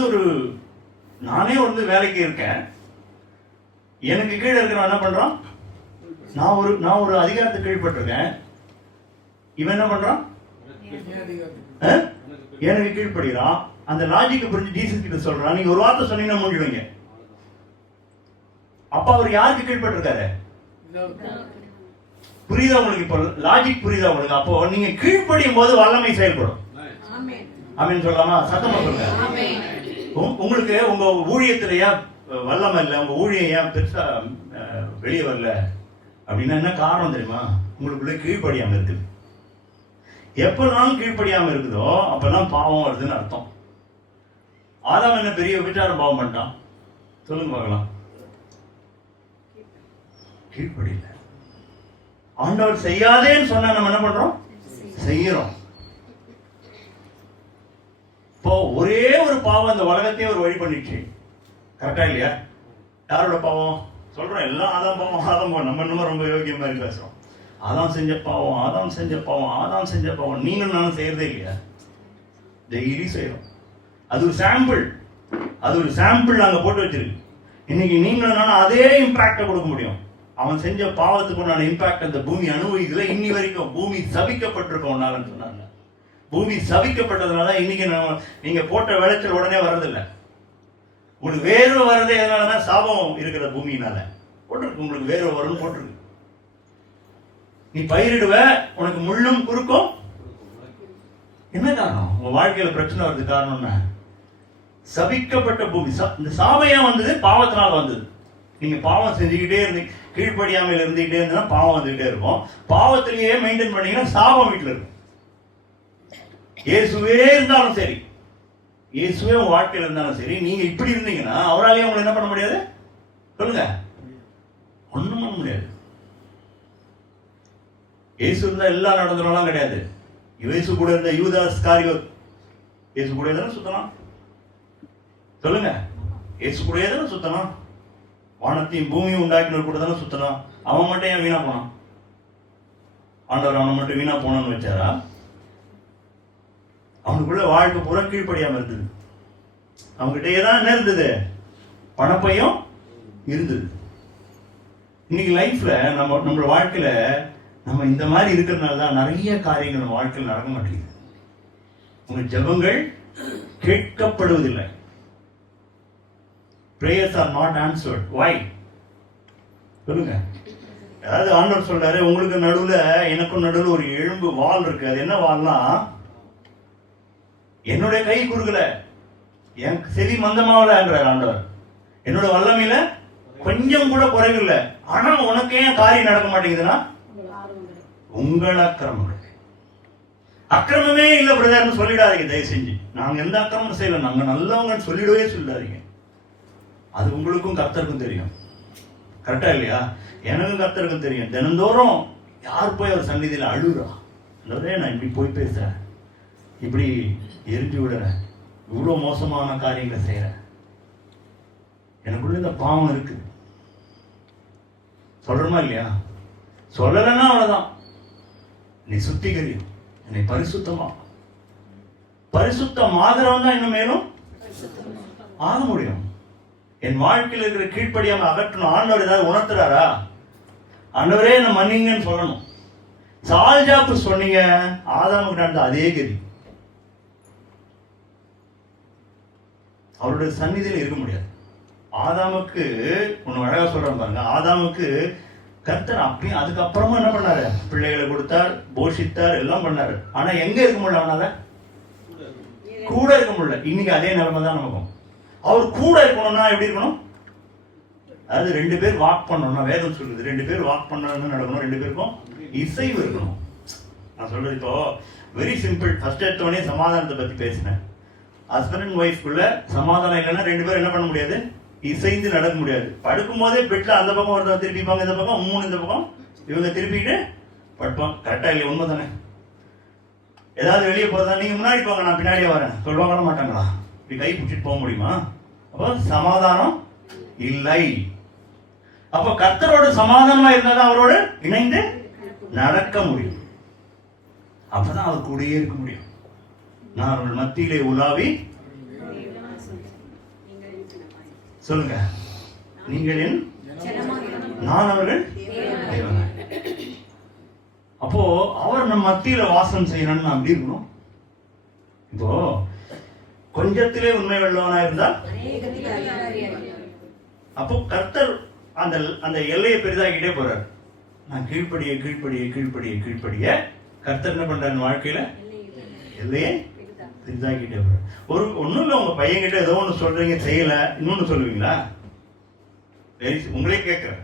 நானே வேலைக்கு இருக்கேன், எனக்கு கீழே இருக்கிறவன் என்ன பண்றான்? நான் ஒரு அதிகாரத்துக்கு கீழ்பட்டிருக்கேன், இவன் என்ன பண்றான்? எனக்கு கீழ்படுகிறான். அந்த லாஜிக் புரிஞ்சு ஜீசஸ் கிட்ட சொல்றான், நீங்க ஒரு வார்த்தை சொன்னீங்கன்னா முடிடுவீங்க. அப்ப அவர் யாருக்கு கீழ்பட்டிருக்காரு? புரியுதா உங்களுக்கு? இப்போ லாஜிக் புரியுதா உங்களுக்கு? அப்போ நீங்க கீழ்ப்படியும் போது வல்லமை செயல்படும். ஆமென் சொல்லலாமா? சத்தமா சொல்லுங்க. உங்களுக்கு உங்க ஊழியத்திலேயே வல்லமை இல்லை, உங்க ஊழியம் ஏன் பெருசா வெளியே வரல அப்படின்னா என்ன காரணம் தெரியுமா? உங்களுக்குள்ள கீழ்ப்படியாம இருக்குது. எப்பெல்லாம் கீழ்ப்படியாம இருக்குதோ அப்பெல்லாம் பாவம் வருதுன்னு அர்த்தம். ஆதாம் என்ன பெரிய விபச்சாரம் பாவம் பண்ணிட்டான்? சொல்லுங்க பார்க்கலாம். கீழ்ப்படியில. ஆண்டவர் செய்யாதேன்னு சொன்னா நம்ம என்ன பண்றோம்? செய்யறோம். இப்போ ஒரே ஒரு பாவம் இந்த உலகத்தையே ஒரு வழி பண்ணிடுச்சு. கரெக்டா இல்லையா? யாரோட பாவம் சொல்றோம்? எல்லாம் ஆதாம் பாவம். நம்ம இன்னும் ரொம்ப யோகியம் மாதிரி பேசுறோம். ஆதாம் செஞ்ச பாவம். நீங்களும் நானும் செய்யறதே இல்லையா? டெய்லி செய்யறோம். அது ஒரு சாம்பிள் நாங்க போட்டு வச்சிருக்கு. இன்னைக்கு நீங்களும் நானும் அதே இம்பாக்ட கொடுக்க முடியும். அவன் செஞ்ச பாவத்துக்கு உண்டான இம்பாக்ட் அந்த பூமி அனுபவிக்கல. இன்னி வரைக்கும் பூமி சபிக்கப்பட்டிருக்கோம் சொன்னாங்க. பூமி சபிக்கப்பட்டதுனால இன்னைக்கு நீங்க போட்ட விளைச்சல் உடனே வர்றதில்லை. உங்களுக்கு வேர்வை வர்றதே எதனாலதான் சாபம் இருக்கிற பூமியினால போட்டிருக்கு. உங்களுக்கு வேர்வை வரும்னு போட்டிருக்கு. நீ பயிரிடுவ, உனக்கு முள்ளும் குறுக்கும். என்ன காரணம்? உங்க வாழ்க்கையில பிரச்சனை வருது காரணம் என்ன? சபிக்கப்பட்ட பூமி. இந்த சாபம் ஏன் வந்தது? பாவத்தினால வந்தது. நீங்க பாவம் செஞ்சுக்கிட்டே இருந்தீங்க, கீழ்ப்படியாமல் இருந்துகிட்டே இருந்தா பாவம் வந்துகிட்டே இருக்கும். பாவத்திலேயே மெயின்டைன் பண்ணீங்கன்னா சாபம் வீட்டுல இருக்கும். இயேசுவே இருந்தாலும் சரி, இயேசுவே உங்க வாழ்க்கையில இருந்தாலும் சரி, நீங்க இப்படி இருந்தீங்கன்னா அவராலேயே உங்களை என்ன பண்ண முடியாது? சொல்லுங்க. ஒண்ணும் பண்ண முடியாது. இயேசு இருந்தா எல்லாம் நடந்துடலாம் கிடையாது. இயேசு கூட இருந்த யூதாஸ் காரியோத் இயேசு கூட தானே சுத்தலாம்? சொல்லுங்க. இயேசு கூட தானே சுத்தலாம்? வானத்தையும் பூமியும் உண்டாக்கினவர் கூட தானே சுத்தலாம்? அவன் மட்டும் ஏன் வீணா போனான்? ஆண்டவர் அவனை மட்டும் வீணா போனான்னு வச்சாரா? அவனுக்குள்ள வாழ்க்கை பூரா கீழ்ப்படியாம இருந்தது. அவங்ககிட்டயே தான் என்ன இருந்தது? பணப்பையும் இருந்தது. இன்னைக்கு லைஃப்ல நம்மளோட வாழ்க்கையில நம்ம இந்த மாதிரி இருக்கிறதுனால தான் நிறைய காரியங்கள் நம்ம வாழ்க்கையில் நடக்க மாட்டேங்குது. உங்க ஜெபங்கள் கேட்கப்படுவதில்லை. prayers are not answered. Why? சொல்லுங்க. அதாவது ஆண்டவர் சொல்றாரு, உங்களுக்கு நடுவுல எனக்கும் நடுவுல ஒரு எலும்பு வால் இருக்கு. அது என்ன வால்னா, என்னுடைய கை குறுகல, என் செவி மந்தமாவலன்றார் ஆண்டவர். என்னோட வல்லமையில கொஞ்சம் கூட குறைவில்லை. ஆனா உனக்கு ஏன் காரியம் நடக்க மாட்டேங்குதுன்னா, உங்கள் அக்கிரமம். அக்கிரமமே இல்ல பிரதர்னு சொல்லிடாதீங்க தயவு செஞ்சு. நாங்க எந்த அக்கிரமம் செய்யல, நாங்க நல்லவங்கன்னு சொல்லிடவே சொல்லிடாதீங்க. அது உங்களுக்கும் கர்த்தருக்கும் தெரியும். கரெக்டா இல்லையா? எனக்கும் கர்த்தருக்கும் தெரியும். தினந்தோறும் யார் போய் அவர் சந்நிதியில அழுகுறா, நான் இப்படி போய் பேசுறேன், இப்படி எரிஞ்சு விடுறேன், இவ்வளவு மோசமான காரியங்களை செய்யறேன், எனக்குள்ள இந்த பாவம் இருக்கு, சொல்றமா இல்லையா? சொல்லலன்னா அவ்வளவுதான். நீ சுத்திகரி, என்னை பரிசுத்தமா. பரிசுத்தம் ஆகிறவன் தான் இன்னும் மேலும் ஆக முடியும். என் வாழ்க்கையில் இருக்கிற கீழ்ப்படியாம அகற்றணும். ஆண்டவர் ஏதாவது உணர்த்துறாரா? ஆண்டவரே என்ன மன்னிங்கன்னு சொல்லணும். சால்ஜாப்பு சொன்னீங்க, ஆதாமுக்கு நடந்த அதே கதி. அவருடைய சந்நிதியில் இருக்க முடியாது. ஆதாமுக்கு ஒண்ணு அழகா சொல்றேன் பாருங்க. ஆதாமுக்கு கர்த்தர் அப்பயும் அதுக்கப்புறமா என்ன பண்ணாரு? பிள்ளைகளை கொடுத்தார், போஷித்தார், எல்லாம் பண்ணாரு. ஆனா எங்க இருக்க முடியல? அவனால கூட இருக்க முடியல. இன்னைக்கு அதே நிலைமை தான் நமக்கும். அவர் கூட இருக்கணும்னா எப்படி இருக்கணும்? அதாவது 2 பேர் வாக் பண்ணணும்னா, வேதம் சொல்லுது 2 பேர் வாக் பண்ணணும்னு நடக்கணும். 2 பேருக்கும் இசைவு இருக்கணும். நான் சொல்றது இப்போ வெரி சிம்பிள். ஃபர்ஸ்ட் எடுத்தோடனே சமாதானத்தை பத்தி பேசினேன். ஹஸ்பண்ட் அண்ட் ஒய்ஃப்குள்ள சமாதானம் இல்லைன்னா 2 பேரும் என்ன பண்ண முடியாது? இசைந்து நடக்க முடியாது. படுக்கும் போதே பெட்ல அந்த பக்கம் ஒருத்தர் திருப்பிப்பாங்க, இந்த பக்கம் 3 இந்த பக்கம் இவங்க திருப்பிட்டு படுப்பாங்க. கரெக்டா இல்லையா? உண்மை தானே? ஏதாவது வெளியே போறதா, நீங்க முன்னாடி போங்க நான் பின்னாடியே வரேன் சொல்லுவாங்களா மாட்டாங்களா? இப்படி கை பிடிச்சிட்டு போக முடியுமா? அப்போ சமாதானம் இல்லை. அப்ப கர்த்தரோட சமாதானமா இருந்தாதான் அவரோடு இணைந்து நடக்க முடியும். அப்பதான் அவர் கூடயே இருக்க முடியும். நான் அவர்கள் மத்தியிலே உலாவி சொல்லுங்க, நீங்கள் என், நான் அவர்கள் தேவன். அப்போ அவர் நம்ம மத்தியில வாசம் செய்யணும்னு அப்படி இருக்கணும். இப்போ கொஞ்சத்திலே உண்மை உள்ளவனா இருந்தால், அப்போ கர்த்தர் அந்த அந்த எல்லையை பெரிதாகிட்டே போறார். நான் கீழ்ப்படிய கீழ்ப்படிய கீழ்ப்படிய கீழ்ப்படிய கர்த்தர் என்ன பண்றாரு? வாழ்க்கையில எல்லையை பெரிதாகிட்டே போறார். ஒண்ணும் இல்ல, உங்க பையன் கிட்ட ஏதோ ஒண்ணு சொல்றீங்க, செய்யல, இன்னொன்னு சொல்லுவீங்களா? உங்களே கேட்கிறேன்.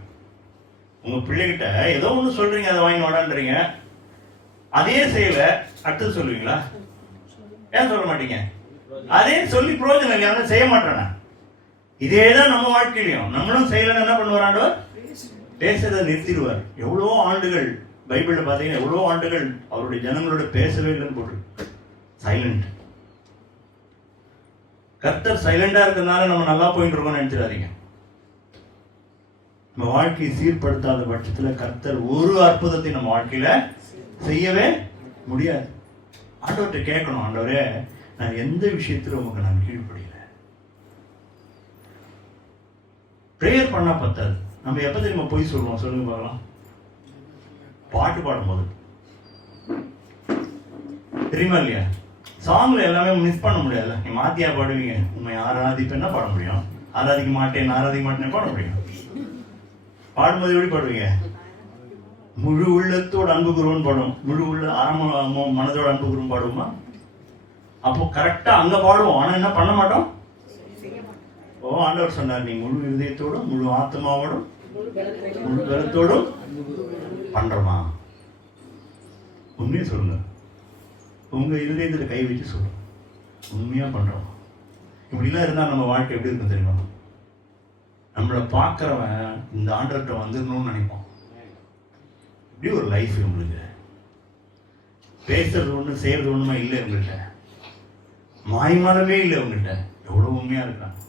உங்க பிள்ளைகிட்ட ஏதோ ஒண்ணு சொல்றீங்க, அதை வாங்கி வாடான்றீங்க, அதே செய்யல, அடுத்தது சொல்லுவீங்களா? ஏன் சொல்ல மாட்டீங்க? அதே சொல்லி பிரயோஜனம் இல்லையா? செய்ய மாட்டானா? இதேதான் நம்ம வாழ்க்கையிலையும். நம்மளும் செய்யலன்னு என்ன பண்ணுவார்? பேசுறதை நிறுத்திடுவார். எவ்வளவோ ஆண்டுகள் பைபிள்ல பாத்தீங்கன்னா எவ்வளவோ ஆண்டுகள் அவருடைய ஜனங்களோட பேசவே இல்லைன்னு போட்டு சைலண்ட். கர்த்தர் சைலண்டா இருக்கிறதுனால நம்ம நல்லா போயிட்டு இருக்கோம்னு நினைச்சிடாதீங்க. நம்ம வாழ்க்கையை சீர்படுத்தாத பட்சத்துல கர்த்தர் ஒரு அற்புதத்தை நம்ம வாழ்க்கையில செய்யவே முடியாது. ஆண்டவர்கிட்ட கேட்கணும், ஆண்டவரே நான் எந்த விஷயத்துல உங்களுக்கு நான் கீழ்ப்படியல. பிரேயர் பண்ணா பத்தாது. நம்ம எப்ப தெரியுமா போய் சொல்லுவோம்? சொல்லுங்க பார்க்கலாம். பாட்டு பாடும்போது தெரியுமா இல்லையா? சாங்ல எல்லாமே மிஸ் பண்ண முடியாதுல்ல. நீ மாத்தியா பாடுவீங்க, உண்மை ஆராதிப்பேன்னா பாட முடியும், ஆராதிக்க மாட்டேன் ஆராதிக்க மாட்டேன்னு பாட முடியும். பாடும்போது எப்படி பாடுவீங்க? முழு உள்ளத்தோட அன்பு குருவன் பாடும். முழு உள்ள ஆரம்ப மனதோட அன்பு குருவன் பாடுவோமா? அப்போ கரெக்டா அங்க பாடுவோம். ஆனா என்ன பண்ண மாட்டோம்? ஓ, ஆண்டவர் சொன்னார், நீ முழு இதயத்தோடும் முழு ஆத்மாவோடும் முழு கருத்தோடும் பண்றோமா? உண்மையை சொல்லுங்க. உங்க இதயத்துல கை வச்சு சொல்லுங்க, உண்மையா பண்றோமா? இப்படிலாம் இருந்தா நம்ம வாழ்க்கை எப்படி இருக்கும் தெரியுமா? நம்மளை பார்க்கிறவன் இந்த ஆண்டவர்கிட்ட வந்துடணும்னு நினைப்பான். இப்படி ஒரு லைஃப் உங்களுக்கு. பேசுறது ஒண்ணு செய்யறது ஒண்ணுமா இல்லை உங்கள்கிட்ட. மாய்மானமே இல்லை உங்கள்கிட்ட. எவ்வளவு உண்மையா இருக்காங்க.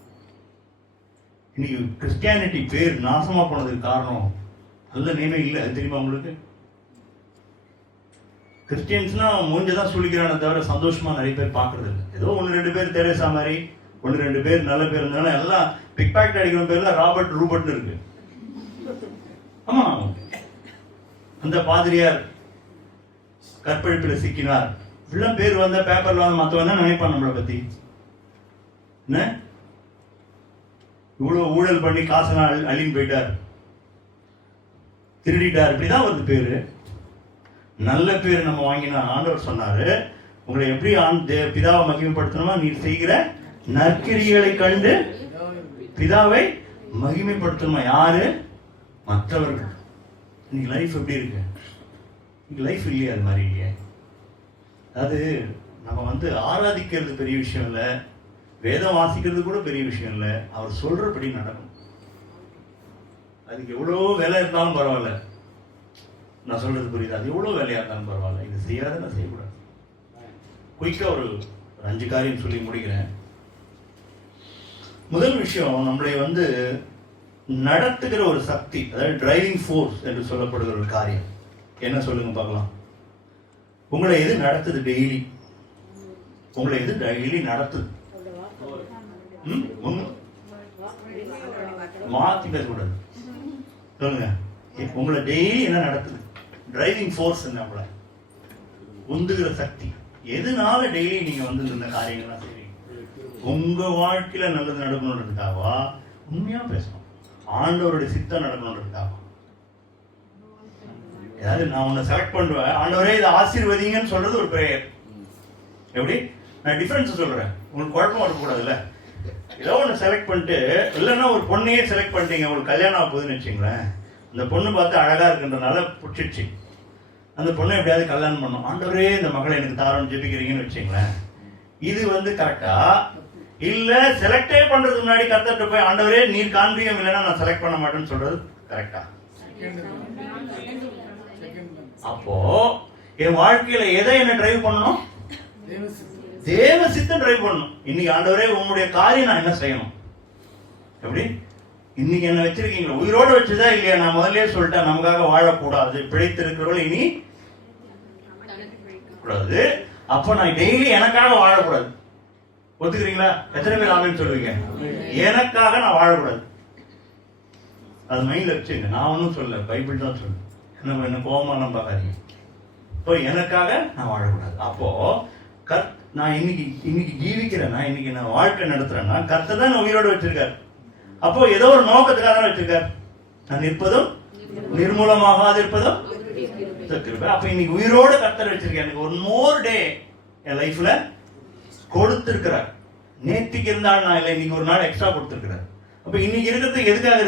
இன்னைக்கு கிறிஸ்டியானிட்டி பேர் நாசமா போனதுக்கு காரணம் நல்ல நேமே இல்லை. அது தெரியுமா உங்களுக்கு? கிறிஸ்டியன்ஸ்னா மூஞ்சதான் சுழிக்கிறானே தவிர சந்தோஷமா நிறைய பேர் பார்க்கறது இல்லை. ஏதோ 1-2 பேர் தெரேசா மாதிரி 1-2 பேர் நல்ல பேர் இருந்தாலும் எல்லாம் பிக் பாக்கெட் அடிக்கிற பேர்ல ராபர்ட் ரூபர்ட்னு இருக்கு. ஆமா, அந்த பாதிரியார் கற்பழிப்பில் சிக்கினார் இப்படிலாம் பேர் வந்த பேப்பர்ல வந்து மற்றவன் என்ன நினைப்பான் நம்மளை பத்தி? என்ன இவ்வளவு ஊழல் பண்ணி காசெல்லாம் அள்ளின்னு போயிட்டார், திருடிட்டார், இப்படிதான் வருது பேரு. நல்ல பேர் நம்ம வாங்கினா ஆண்டவர் சொன்னாரு, உங்களை எப்படி பிதாவை மகிமைப்படுத்தணுமா, நீ செய்கிற நற்கிரிகளை கண்டு பிதாவை மகிமைப்படுத்தணுமா. யாரு? மற்றவர்கள். இன்னைக்கு லைஃப் எப்படி இருக்கு? இன்னைக்கு லைஃப் இல்லையா? அது மாதிரி இல்லையா? அதாவது நம்ம வந்து ஆராதிக்கிறது பெரிய விஷயம் இல்லை, வேதம் வாசிக்கிறது கூட பெரிய விஷயம் இல்லை, அவர் சொல்றபடி நடக்கும். அதுக்கு எவ்வளோ வேலை இருந்தாலும் பரவாயில்ல, நான் சொல்றது புரியுது, அது எவ்வளோ வேலையா இருந்தாலும் பரவாயில்ல, இது செய்யாத நான் செய்யக்கூடாது. குயிக்கா ஒரு 5 காரியம் சொல்லி முடிக்கிறேன். முதல் விஷயம், நம்மளை வந்து நடத்துகிற ஒரு சக்தி, அதாவது டிரைவிங் ஃபோர்ஸ் என்று சொல்லப்படுகிற ஒரு காரியம் என்ன சொல்லுங்க பார்க்கலாம். உங்களை எது நடத்துது? டெய்லி உங்களை எது டெய்லி நடத்துது? மாத்தி பேசக்கூடாது, சொல்லுங்க. உங்களை டெய்லி என்ன நடத்துது? டிரைவிங் ஃபோர்ஸ் என்ன? நம்மள உந்துகிற சக்தி எதுனால டெய்லி நீங்க வந்து இந்த காரியங்கள்லாம் செய்றீங்க? உங்க வாழ்க்கையில நல்லது நடக்கணுன்றதுக்காகவா? உண்மையா பேசணும். ஆண்டவருடைய சித்தம் நடக்கணுன்றதுக்காக. ஏதாவது நான் உன்னை செலக்ட் பண்ணுவேன், ஆண்டவரே இதை ஆசீர்வதிங்கன்னு சொல்றது ஒரு பிரேயர். எப்படி? நான் டிஃபரன்ஸ் சொல்றேன், உங்களுக்கு குழப்பம் வரக்கூடாதுல்ல. ஏதோ ஒன்று செலக்ட் பண்ணிட்டு, இல்லைன்னா ஒரு பொண்ணையே செலக்ட் பண்ணிட்டீங்க, உங்களுக்கு கல்யாணம் ஆக போகுதுன்னு வச்சுங்களேன். அந்த பொண்ணு பார்த்து அழகா இருக்குன்றதுனால பிடிச்சிடுச்சு, அந்த பொண்ணை எப்படியாவது கல்யாணம் பண்ணும். ஆண்டவரே இந்த மகளை எனக்கு தாரன்னு ஜெபிக்கிறீங்கன்னு வச்சுங்களேன். இது வந்து கரெக்டா? இல்ல செலக்டே பண்றதுக்கு முன்னாடி கர்த்தர்ட்ட போய் ஆண்டவரே நீர் காண்பியம் இல்லைன்னா நான் செலக்ட் பண்ண மாட்டேன்னு சொல்றது கரெக்டா? அப்போ என் வாழ்க்கையில எதை என்ன டிரைவ் பண்ணணும்? தேவ சித்தம் டிரைவ் பண்ணணும். இன்னைக்கு ஆண்டவரே உங்களுடைய காரியம் நான் என்ன செய்யணும்? எப்படி இன்னைக்கு என்ன வச்சிருக்கீங்களா? உயிரோட வச்சுதா இல்லையா? நான் முதல்ல சொல்லிட்டேன், நமக்காக வாழக்கூடாது, பிழைத்திருக்கிறவர்கள் இனி கூடாது. அப்ப நான் டெய்லி எனக்காக வாழக்கூடாது. ஒத்துக்கிறீங்களா? எத்தனை பேர் ஆமென் சொல்லுவீங்க? எனக்காக நான் வாழக்கூடாது. அது மைண்ட்ல வச்சுங்க. நான் ஒன்னும் சொல்ல, பைபிள் தான் சொல்லு. என்ன கோபமா நம்ம பார்க்காதீங்க. இப்போ எனக்காக நான் வாழக்கூடாது. அப்போ நான் இன்னைக்கு ஜீவிக்கிறேன்னா, இன்னைக்கு நான் வாழ்க்கை நடத்துறேன்னா கர்த்தர் தான் உயிரோடு வச்சிருக்காரு. அப்போ ஏதோ ஒரு நோக்கத்துக்காக தான் வச்சிருக்காரு. நான் நிற்பதும் நிர்மூலமாக இருப்பதும். அப்ப இன்னைக்கு உயிரோட கர்த்தர் வச்சிருக்காரு. எனக்கு ஒரு மோர் டே என் லைஃப்ல கொடுத்திருக்கிறார். நேத்திக்கு இருந்தாலும் நான் இல்லை, இன்னைக்கு ஒரு நாள் எக்ஸ்ட்ரா கொடுத்திருக்கிறார். அப்ப இன்னைக்கு இருக்கிறது எதுக்காக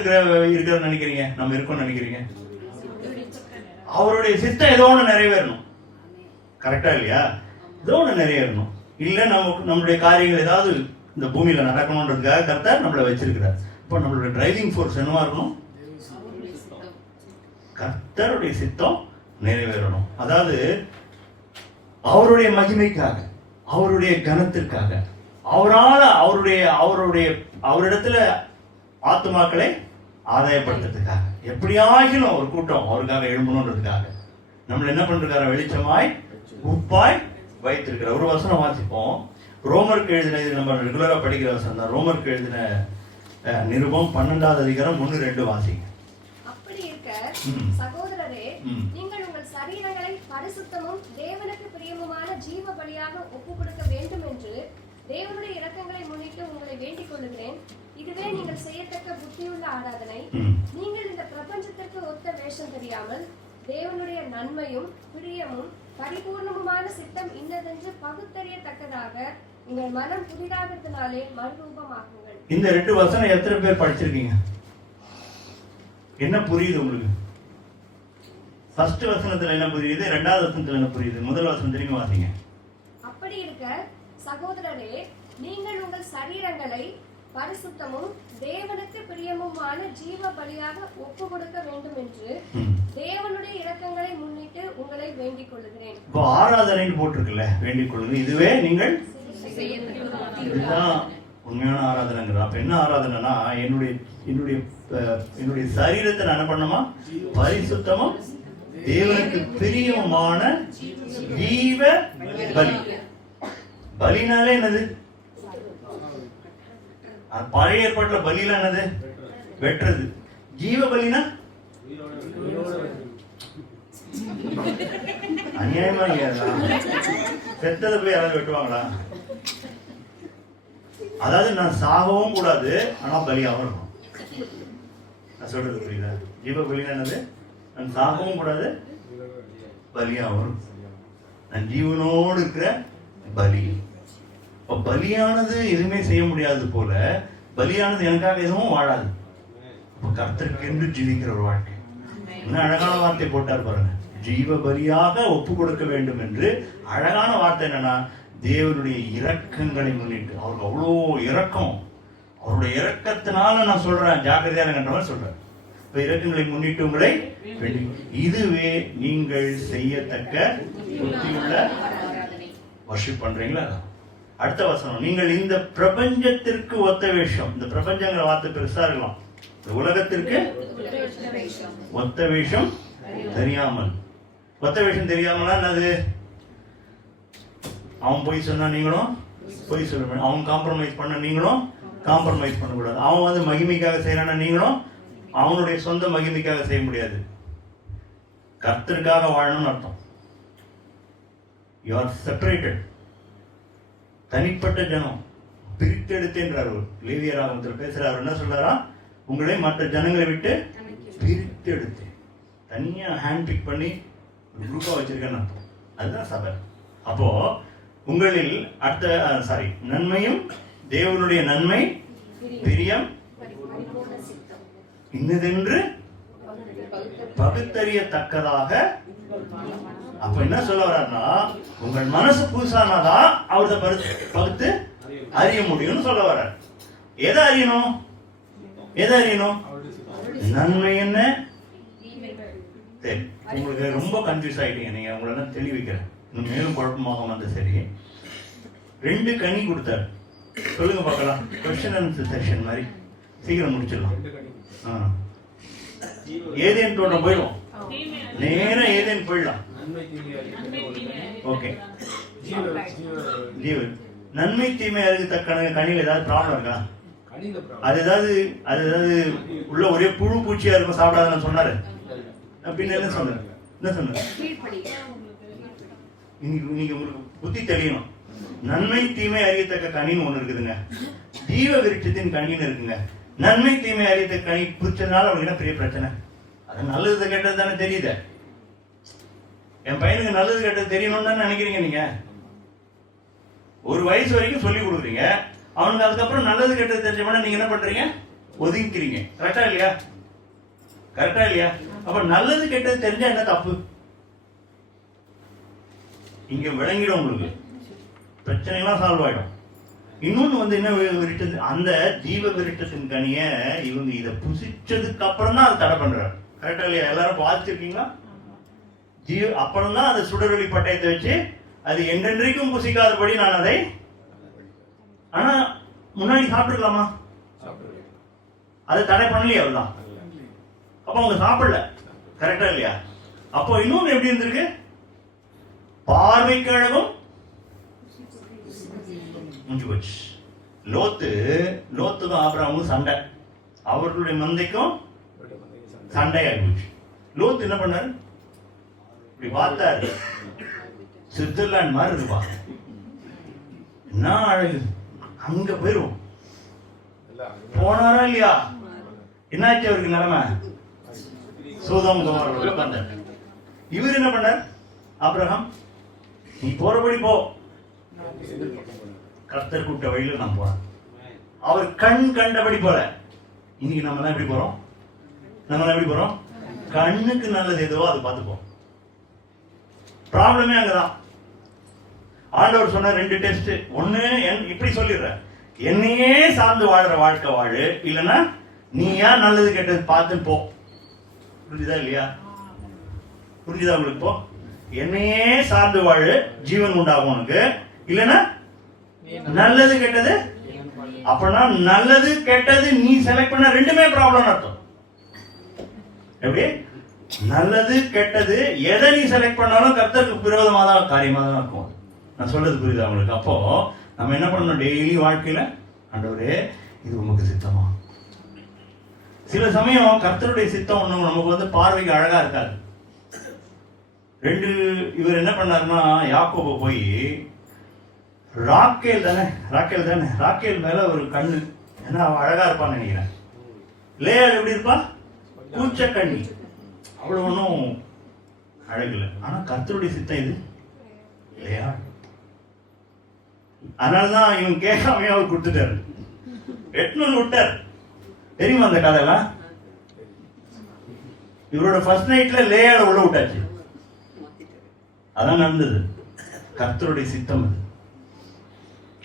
இருக்கிற நினைக்கிறீங்க? நம்ம இருக்கோம்னு நினைக்கிறீங்க? அவருடைய சித்தம் ஏதோ ஒன்று நிறைவேறணும். கரெக்டா இல்லையா? ஏதோ ஒன்று நிறைவேறணும். இல்ல நம்மளுடைய காரியங்கள் ஏதாவது இந்த பூமியில நடக்கணும்ன்றதுக்காக கர்த்தர் நம்மளை வச்சிருக்கிறார். இப்போ நம்மளுடைய டிரைவிங் ஃபோர்ஸ் என்னவா இருக்கணும்? கர்த்தருடைய சித்தம் நிறைவேறணும். அதாவது அவருடைய மகிமைக்காக, அவருடைய கனத்திற்காக, அவரிடத்துல ஆத்துமாக்களை ஆதாயப்படுத்துறதுக்காக, எப்படியாகிலும் ஒரு கூட்டம் அவருக்காக எழும்பணுன்றதுக்காக நம்மள என்ன பண்றாரு? வெளிச்சமாய் உப்பாய் வைத்திருக்கிற ஒரு வசனம் வாசிப்போம். ரோமருக்கு எழுதின, இது நம்ம ரெகுலரா படிக்கிற வசனம் தான். ரோமருக்கு எழுதின நிருபம் 12வது அதிகாரம் 1-2 வாசிங்க. அப்படி இருக்க சகோதரரே, நீங்கள் உங்கள் சரீரங்களை பரிசுத்தமும் தேவனுக்கு பிரியமுமான ஜீவ பலியாக ஒப்புக் கொடுக்க வேண்டும் என்று தேவனுடைய இரக்கங்களை முன்னிட்டு உங்களை வேண்டிக் கொள்ளுகிறேன். இதுவே நீங்கள் செய்யத்தக்க புத்தியுள்ள ஆராதனை. நீங்கள் இந்த பிரபஞ்சத்திற்கு ஒத்த வேஷம் தெரியாமல் தேவனுடைய நன்மையும் பிரியமும் பரிபூர்ணமுமான சித்தம் இன்னதென்று பகுத்தறியத்தக்கதாக உங்கள் மனம் புதிதாகிறதுனாலே மறுரூபமாகுங்கள். இந்த 2 வசனம் எத்தனை பேர் படிச்சிருக்கீங்க? என்ன புரியுது உங்களுக்கு? ஃபர்ஸ்ட் வசனத்துல என்ன புரியுது? 2வது வசனத்துல என்ன புரியுது? முதல் வசனம் திரும்பி வாசிங்க. அப்படி இருக்க சகோதரரே, நீங்கள் உங்கள் சரீரங்களை பரிசுத்தமும் தேவனுக்கு பிரியமுமான ஜீவ பலியாக ஒப்பு கொடுக்க வேண்டும் என்று தேவனுடைய இரக்கங்களை முன்னிட்டு உங்களை வேண்டிக் கொள்ளுகிறேன். இப்போ ஆராதனைன்னு போட்டிருக்குல்ல, வேண்டிக் கொள்ளுங்க. இதுவே நீங்கள் இதுதான் உண்மையான ஆராதனைங்கிற. அப்ப என்ன ஆராதனைனா, என்னுடைய சரீரத்தை நான் என்ன பண்ணுமா? பரிசுத்தமும் தேவனுக்கு பிரியமான ஜீவ பலி. பலினாலே என்னது? பழைய ஏற்பாட்டுல பலியில என்னது? வெட்டுறது. ஜீவ பலினா அநியாயமா இல்லையா? செத்ததை போய் யாராவது வெட்டுவாங்களா? அதாவது நான் சாகவும் கூடாது, ஆனா பலியாகவும் இருக்கணும். நான் சொல்றது புரியுதா? ஜீவ பலினா என்னது? நான் சாகவும் கூடாது, பலியாகவும், நான் ஜீவனோடு இருக்கிற பலி. பலியானது எதுவுமே செய்ய முடியாது போல, பலியானது எனக்காக எதுவும் வாழாது. கர்த்தருக்கு என்று ஜீவிக்கிற ஒரு வாழ்க்கை. இன்னும் அழகான வார்த்தை போட்டார் பாருங்க, ஜீவ பலியாக ஒப்பு கொடுக்க வேண்டும் என்று. அழகான வார்த்தை என்னன்னா, தேவனுடைய இரக்கங்களை முன்னிட்டு. அவருக்கு அவ்வளோ இரக்கம், அவருடைய இரக்கத்தினால நான் சொல்றேன், ஜாக்கிரதையா கண்ட மாதிரி சொல்றேன். இப்ப இரக்கங்களை முன்னிட்டு உங்களை இதுவே நீங்கள் செய்யத்தக்க புத்தியுள்ள வர்ஷிப் பண்றீங்களா? அடுத்த வசனம், நீங்கள் இந்த பிரபஞ்சத்திற்கு ஒத்த வேஷம். இந்த பிரபஞ்சங்கிற வார்த்தை பெருசா இருக்கலாம். உலகத்திற்கு ஒத்த வேஷம் தெரியாமல். ஒத்த வேஷம் தெரியாமலா என்னது? அவன் போய் சொன்னா நீங்களும் போய் சொல்ல, அவன் காம்ப்ரமைஸ் பண்ண நீங்களும் காம்ப்ரமைஸ் பண்ணக்கூடாது. அவன் வந்து மகிமைக்காக செய்யறானா நீங்களும் அவனுடைய சொந்த மகிமைக்காக செய்ய முடியாது. கர்த்தருக்காக வாழணும்னு அர்த்தம். You are separated. தனிப்பட்ட ஜனம், பிரித்தெடுத்தேன்றார். லேவியர் ஆகமத்தில் பேசுறாரு. என்ன சொல்றாரா? உங்களை மற்ற ஜனங்களை விட்டு பிரித்து எடுத்து தனியா ஹேண்ட் பிக் பண்ணி குரூப்பா வச்சிருக்கேன்னு அர்த்தம். அதுதான் சபை. அப்போ உங்களில் நன்மையும் தேவனுடைய நன்மை பிரியம் இன்னதென்று பகுத்தறியத்தக்கதாக. அப்ப என்ன சொல்ல வர்றாருன்னா, உங்கள் மனசு புதுசானாதான் அவரது பகுத்து அறிய முடியும்னு சொல்ல வர்றார். எதை அறியணும்? நன்மை என்ன? உங்களுக்கு ரொம்ப கன்ஃபியூஸ் ஆயிட்டீங்க நீங்க. உங்களை தெளிவிக்கிறேன், இன்னும் மேலும் குழப்பமாக வந்து. சரி, 2 கனி கொடுத்தாரு. சொல்லுங்க பார்க்கலாம். கொஸ்டின் ஆன்சர் செக்ஷன் மாதிரி சீக்கிரம் முடிச்சிடலாம். ஏதேன் தோட்டம் போயிடும், நேரா ஏதேன் போயிடலாம். ஓகே, ஜீவன் நன்மை தீமை அறியத்தக்க கனியில் ஏதாவது ப்ராப்ளம் இருக்கா? அது ஏதாவது உள்ள ஒரே புழு பூச்சியா இருக்கும், சாப்பிடாதுன்னு சொன்னாரு. பின்ன என்ன சொன்னாரு? நீங்க உங்களுக்கு புத்தி தெரியணும். நன்மை தீமை அறியத்தக்க கனின்னு ஒண்ணு இருக்குதுங்க, ஜீவ விருட்சத்தின் கனின்னு இருக்குங்க. நன்மை தீமை அறியத்தக்க கனி பிடிச்சதுனால அவங்களுக்கு என்ன பெரிய பிரச்சனை? அது நல்லது கெட்டது தானே தெரியுது. என் பையனுக்கு நல்லது கெட்டது தெரியணும்னு தானே நினைக்கிறீங்க நீங்க. ஒரு வயசு வரைக்கும் சொல்லி கொடுக்குறீங்க, அவனுக்கு அதுக்கப்புறம் நல்லது கெட்டது தெரிஞ்சவன நீங்க என்ன பண்றீங்க? ஒதுங்கிக்கிறீங்க. கரெக்டா இல்லையா? அப்ப நல்லது கெட்டது தெரிஞ்சா என்ன தப்பு? இங்க விளங்கிடும், உங்களுக்கு பிரச்சனைலாம் சால்வ் ஆயிடும். இன்னொன்னு வந்து என்ன விருட்டது, அந்த ஜீவ விருட்டத்தின் கனிய இவங்க இதை புசிச்சதுக்கு அப்புறம் தான் அதை தடை பண்றாரு. கரெக்டா இல்லையா? எல்லாரும் பாதிச்சிருக்கீங்களா? அப்புறம் தான் அந்த சுடரொளி பட்டயத்தை வச்சு அது என்றென்றைக்கும் புசிக்காதபடி நான் அதை. ஆனா முன்னாடி சாப்பிட்டுக்கலாமா? அதை தடை பண்ணலையே, அவர்தான். அப்ப அவங்க சாப்பிடல. கரெக்டா இல்லையா? அப்போ இன்னொன்னு எப்படி இருந்திருக்கு? பார்வைக்கு அழகும் முடிஞ்சு போச்சு. லோத்துக்கும் ஆபிரகாமுக்கும் சண்டை, அவர்களுடைய மந்தைக்கும் சண்டை ஆகிடுச்சு. லோத்து என்ன பண்ணாரு? இப்படி பார்த்தாரு, சுவிட்சர்லாந்து மாதிரி இருப்பா, என்ன அழகு, அங்க போயிரும். போனாரா இல்லையா? என்னாச்சு அவருக்கு நிலைமை? சோதோம் கோமோரா உட்கார்ந்தார். இவர் என்ன பண்ணார்? ஆபிரகாம், நீ போறபடி போ, கர்த்தர் கூட்ட வழியில் நான் போறேன். அவர் கண் கண்டபடி போல. இன்னைக்கு நம்ம எப்படி போறோம்? கண்ணுக்கு நல்லது எதுவோ அது பார்த்துப்போம். ப்ராப்ளமே அங்கதான். ஆண்டவர் சொன்ன 2 டெஸ்ட். ஒண்ணு, இப்படி சொல்லிடுற, என்னையே சார்ந்து வாழ்ற வாழ்க்கை வாழு, இல்லைன்னா நீ ஏன் நல்லது கெட்டது பார்த்து போ. புரிஞ்சுதா இல்லையா? புரிஞ்சுதா உங்களுக்கு? போ, என்னையே சார்ந்து வாழு, ஜீவன் உண்டாகும் உனக்கு. இல்லைன்னா நல்லது கெட்டது. அப்பனா நல்லது கெட்டது நீ செலக்ட் பண்ண 2மே ப்ராப்ளம் அர்த்தம். எப்படி? நல்லது கெட்டது எதை நீ செலக்ட் பண்ணாலும் கர்த்தருக்கு விரோதமாக தான் காரியமாக தான் இருக்கும். நான் சொல்றது புரியுது அவங்களுக்கு? அப்போ நம்ம என்ன பண்ணணும்? டெய்லி வாழ்க்கையில ஆண்டவரே இது உமக்கு சித்தமா? சில சமயம் கர்த்தருடைய சித்தம் ஒண்ணு நமக்கு வந்து பார்வைக்கு அழகா இருக்காது. இவர் என்ன பண்ணாருன்னா, யாக்கோபு போய் ராக்கேல் மேல ஒரு கண்ணு, ஏன்னா அவன் அழகா இருப்பான்னு நினைக்கிறேன். லேயாள் எப்படி இருப்பா? கூச்ச கண்ணி, அவ்வளவு ஒன்றும் அழகில்லை. ஆனா கர்த்தருடைய சித்தம் இது லேயாள். அதனாலதான் இவன் கேட்காமையா அவர் கொடுத்துட்டாரு, எட்னு விட்டார். தெரியுமா அந்த கதைலாம்? இவரோட ஃபர்ஸ்ட் நைட்ல லேயாள் உள்ள விட்டாச்சு. அதான் நடந்தது. கர்த்தருடைய சித்தம் அது.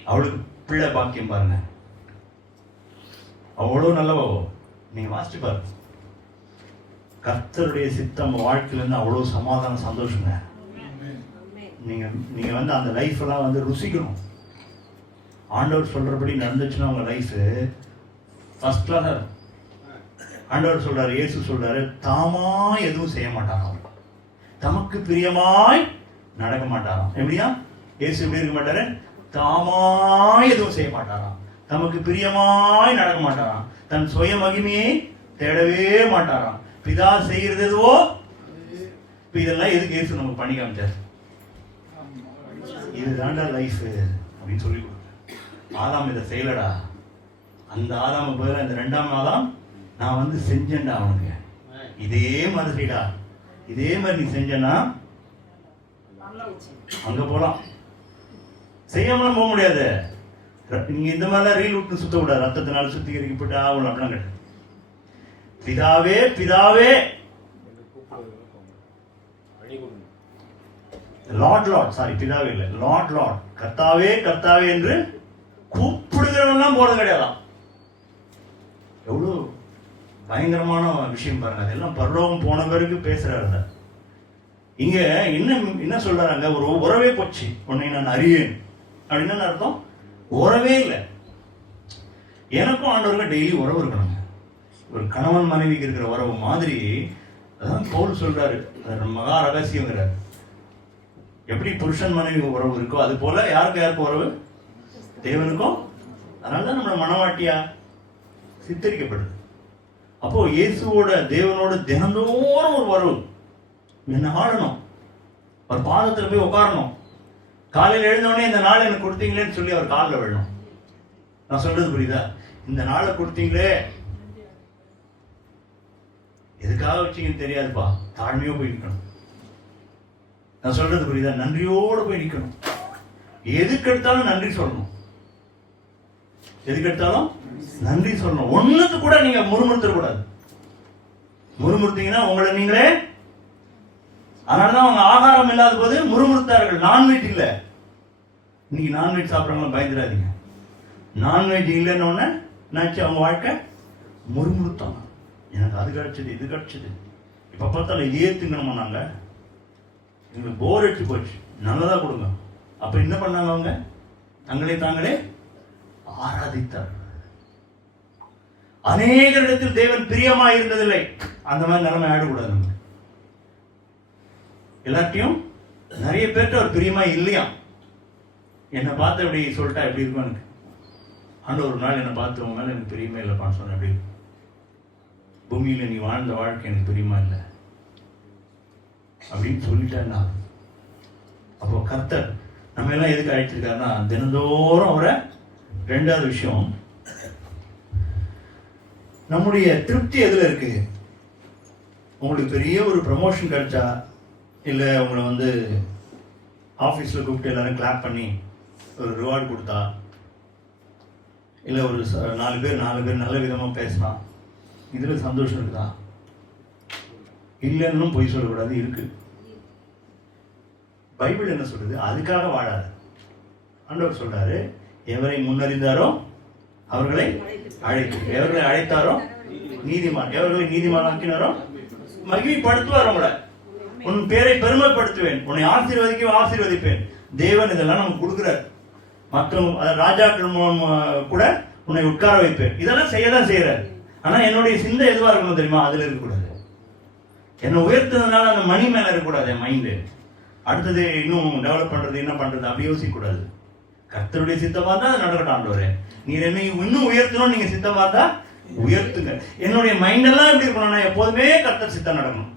அவளுக்கு பிள்ளை பாக்கியம் பாருங்க, அவ்வளவு நல்லவோ. நீங்க வாசிச்சு பாருங்க, கர்த்தருடைய சித்தம் வாழ்க்கையில இருந்து அவ்வளவு சமாதானம், சந்தோஷங்க. நீங்க வந்து அந்த லைஃப் எல்லாம் வந்து ருசிக்கணும். ஆண்டவர் சொல்றபடி நடந்துச்சுன்னா உங்க லைஃப் ஃபர்ஸ்ட் கிளாஸ் இருக்கும். ஆண்டவர் சொல்றாரு, இயேசு சொல்றாரு, தாமா எதுவும் செய்ய மாட்டாராம், தமக்கு பிரியமாய் நடக்க மாட்டாராம். எப்படியா? இயேசு எப்படி இருக்க மாட்டாரு? தாமாய் எதுவும் செய்ய மாட்டாராம், தமக்கு பிரியமாய் நடக்க மாட்டாராம், தன் சுய மகிமையை தேடவே மாட்டாராம், பிதா செய்யறது எதுவோ. இதெல்லாம் எதுக்கு இயேசு நமக்கு பண்ணி காமிச்சார்? இதுதான்டா லைஃப் அப்படின்னு சொல்லி கொடுத்தார். ஆதாம் இதை செய்யலடா, அந்த ஆதாமுக்கு பதிலாக இந்த 2ஆம் ஆதாம் நான் வந்து செஞ்சேன்டா அவனுக்கு. இதே மாதிரிடா, இதே மாதிரி நீ செஞ்சனா அங்க போலாம். செய்யாமலாம் போக முடியாது. நீங்க இந்த மாதிரிலாம் ரீல் விட்டு சுத்த கூடாது. ரத்தத்தினால சுத்திகரிக்கப்பட்டு ஆகணும் அப்படிலாம் கிடையாது. பிதாவே பிதாவே, பிதாவே இல்லை, லார்ட் கர்த்தாவே கர்த்தாவே என்று கூப்பிடுகிறவெல்லாம் போறது கிடையாதான். எவ்வளவு பயங்கரமான விஷயம் பாருங்க. அதெல்லாம் பரலோகம் போன பிறகு பேசுறாரு. இங்க என்ன சொல்றாங்க? ஒரு உறவே போச்சு, உன்னை நான் அறியேன் அப்படின்னு அர்த்தம். உறவே இல்லை. எனக்கும் ஆண்டவருக்கும் டெய்லி உறவு இருக்கணுங்க. ஒரு கணவன் மனைவிக்கு இருக்கிற உறவு மாதிரி. அதான் பவுல் சொல்றாரு, மகா ரகசியங்கிறார். எப்படி புருஷன் மனைவி உறவு இருக்கோ அது போல யாருக்கு உறவு? தேவனுக்கும். அதனாலதான் நம்மள மனவாட்டியா சித்தரிக்கப்படுது. அப்போ இயேசுவோட தேவனோட தினந்தோறும் ஒரு உறவு. என்ன ஆடணும், அவர் பாதத்துல போய் உட்காரணும். காலையில் எழுந்தோடனே இந்த நாள் எனக்கு கொடுத்தீங்களேன்னு சொல்லி அவர் காலில் விழணும். நான் சொல்றது புரியுதா? இந்த நாளை கொடுத்தீங்களே, எதுக்காக வச்சீங்கன்னு தெரியாதுப்பா, தாழ்மையோ போய் நிற்கணும். நான் சொல்றது புரியுதா? நன்றியோடு போய் நிற்கணும். எதுக்கு எடுத்தாலும் நன்றி சொல்லணும். எதுக்கு எடுத்தாலும் நன்றி சொல்லணும். ஒண்ணுக்கு கூட நீங்க முறுமுறுத்த கூடாது. முறுமுறுத்தீங்கன்னா உங்களை நீங்களே. அதனாலதான் அவங்க ஆகாரம் இல்லாத போது முறுமுறுத்தார்கள். நான்வெஜ் இல்ல. இன்னைக்கு நான்வெஜ் சாப்பிட்றவங்களும் பயந்துடாதீங்க. நான்வெஜ் இல்லைன்னு ஒண்ணு நினைச்சு அவங்க வாழ்க்கை முறுமுறுத்தாங்க. எனக்கு அது கிடைச்சது, இது கிடைச்சது, இப்ப பார்த்தாலும் இதே திங்கணுமா, நாங்க எங்களுக்கு போர் அடிச்சு போச்சு, நல்லதா கொடுங்க. அப்ப என்ன பண்ணாங்க? அவங்க தங்களே தாங்களே ஆராதித்தார். அநேகரிடத்தில் தேவன் பிரியமா இருந்ததில்லை. அந்த மாதிரி நிலைமை ஆயிடக்கூடாது. நம்ம எல்லாத்தையும் நிறைய பேர்ட்ட ஒரு பிரியமா இல்லையா? என்னை பார்த்து எப்படி சொல்லிட்டா எப்படி இருக்கும் எனக்கு? ஆண்டு ஒரு நாள் என்னை பார்த்து உங்க மேல எனக்கு பிரியமா இல்லைப்பான்னு சொன்ன. எப்படி பூமியில நீ வாழ்ந்த வாழ்க்கை எனக்கு பிரியமா இல்லை அப்படின்னு சொல்லிட்டேன்னா, அப்போ கர்த்தர் நம்ம எல்லாம் எதுக்கு அழைச்சிருக்காருன்னா, தினந்தோறும் அவரை. ரெண்டாவது விஷயம், நம்முடைய திருப்தி எதுல இருக்கு? உங்களுக்கு பெரிய ஒரு ப்ரமோஷன் கிடைச்சா, இல்லை உங்களை வந்து ஆஃபீஸில் கூப்பிட்டு எல்லாரும் கிளாப் பண்ணி ஒரு ரிவார்டு கொடுத்தா, இல்லை ஒரு 4 பேர் நல்ல விதமாக பேசினா, இதில் சந்தோஷம் இருக்குதா? இல்லைன்னு பொய் சொல்லக்கூடாது, இருக்கு. பைபிள் என்ன சொல்றது? அதுக்காக வாழாது. ஆண்டவர் சொல்றாரு, எவரை முன்னறிந்தாரோ அவர்களை அழைத்து, எவர்களை அழைத்தாரோ நீதிமான், எவர்களை நீதிமான் ஆக்கினாரோ மகிமைப்படுத்துவார். உங்களை உன் பேரை பெருமைப்படுத்துவேன், உன்னை ஆசீர்வதிப்பேன். தேவன் இதெல்லாம் நமக்கு கொடுக்கிறார். மற்றும் ராஜாக்கள் கூட உன்னை உட்கார வைப்பேன். இதெல்லாம் செய்யதான் செய்யறாரு. ஆனா என்னுடைய சிந்தை எதுவா இருக்கணும் தெரியுமா? அதுல இருக்கக்கூடாது. என்னை உயர்த்துறதுனால அந்த மணி மேல இருக்கக்கூடாது என் மைண்டு. அடுத்தது இன்னும் டெவலப் பண்றது என்ன பண்றது அப்படி யோசிக்க கூடாது. கர்த்தருடைய சித்தமா தான் அது நடக்கட்டும் ஆண்டவரே, நீர் என்னை இன்னும் உயர்த்தணும், நீங்க சித்தமா தான் உயர்த்துங்க. என்னுடைய மைண்ட் எல்லாம் எப்படி இருக்கணும்னா எப்போதுமே கர்த்தர் சித்தம் நடக்கணும்.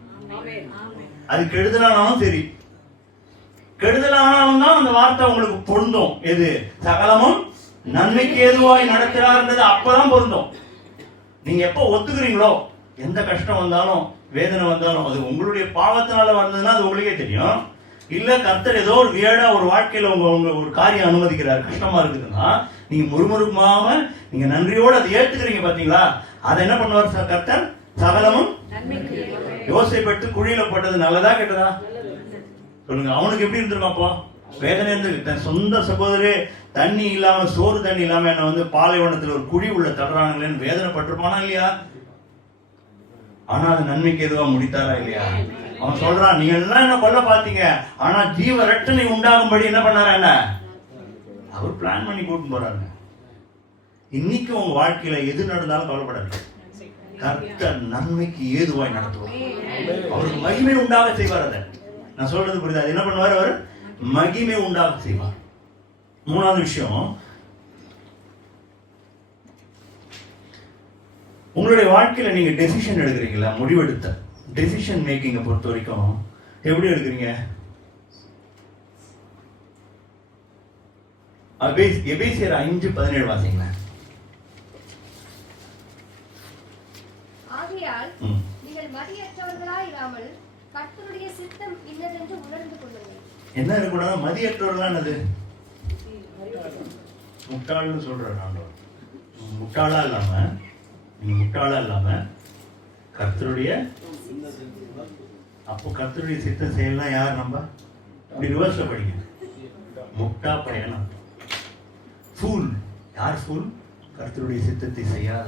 அது கெடுதலானாலும் சரி, கெடுதலானாலும் தான் அந்த வார்த்தை உங்களுக்கு பொருந்தும். எது சகலமும் நன்மைக்கு ஏதுவாய் நடக்கிறார்ன்றது அப்பதான் பொருந்தும். நீங்க எப்ப ஒத்துக்கிறீங்களோ, எந்த கஷ்டம் வந்தாலும் வேதனை வந்தாலும் அது உங்களுடைய பாவத்தினால வந்ததுன்னா அது உங்களுக்கே தெரியும். இல்ல கர்த்தர் ஏதோ ஒரு வியடா ஒரு வாழ்க்கையில உங்க ஒரு காரியம் அனுமதிக்கிறார், கஷ்டமா இருக்குதுன்னா நீங்க முறுமுறுக்காம நீங்க நன்றியோடு அதை ஏத்துக்கிறீங்க பாத்தீங்களா, அதை என்ன பண்ணுவார் கர்த்தர்? சகலமும் யோசைப்பட்டு குழியில போட்டது நல்லதா கெட்டதா சொல்லுங்க. அவனுக்கு எப்படி இருந்திருக்கும் அப்போ? வேதனை இருந்து தன் சொந்த சகோதரே தண்ணி இல்லாம சோறு தண்ணி இல்லாம என்ன வந்து பாலைவனத்துல ஒரு குழி உள்ள தடுறாங்களேன்னு வேதனை பட்டிருப்பானா இல்லையா? ஆனா அது நன்மைக்கு எதுவா முடித்தாரா இல்லையா? அவன் சொல்றான், நீங்க எல்லாம் என்ன கொல்ல பாத்தீங்க, ஆனா ஜீவ ரட்சணை உண்டாகும்படி என்ன பண்ணாரு? என்ன அவர் பிளான் பண்ணி கூட்டு போறாரு. இன்னைக்கு உங்க வாழ்க்கையில எது நடந்தாலும் கவலைப்படாது, கர்த்தர் நன்மைக்கு ஏதுவாய் நடத்துவார். அவருக்கு மகிமை உண்டாக செய்வார். அதை நான் சொல்றது புரியுது? அது என்ன பண்ணுவார்? அவர் மகிமை உண்டாக செய்வார். மூணாவது விஷயம், உங்களுடைய வாழ்க்கையில நீங்க டெசிஷன் எடுக்கிறீங்களா? முடிவெடுத்த டெசிஷன் மேக்கிங்கை பொறுத்த வரைக்கும் எப்படி எடுக்கிறீங்க? எபேசியர் 5:17 வாசிங்க. ஆகையால் நீங்கள் மதியற்றவர்களாய் இராமல் கர்த்தருடைய சித்தம் இன்னதென்று உணர்ந்து கொள்ளுங்கள். என்ன இருக்கக்கூடாது? மதியற்றவர்களானது முட்டாள்னு சொல்றாரு ஆண்டவர். முட்டாளா இல்லாம கர்த்தருடைய, அப்போ கர்த்தருடைய சித்தம் செய்யலாம். யார் நம்ம இப்படி ரிவர்ஸ்ல படிங்க. முட்டா பயணம் ஃபூல். யார் ஃபூல்? கர்த்தருடைய சித்தத்தை செய்யாத.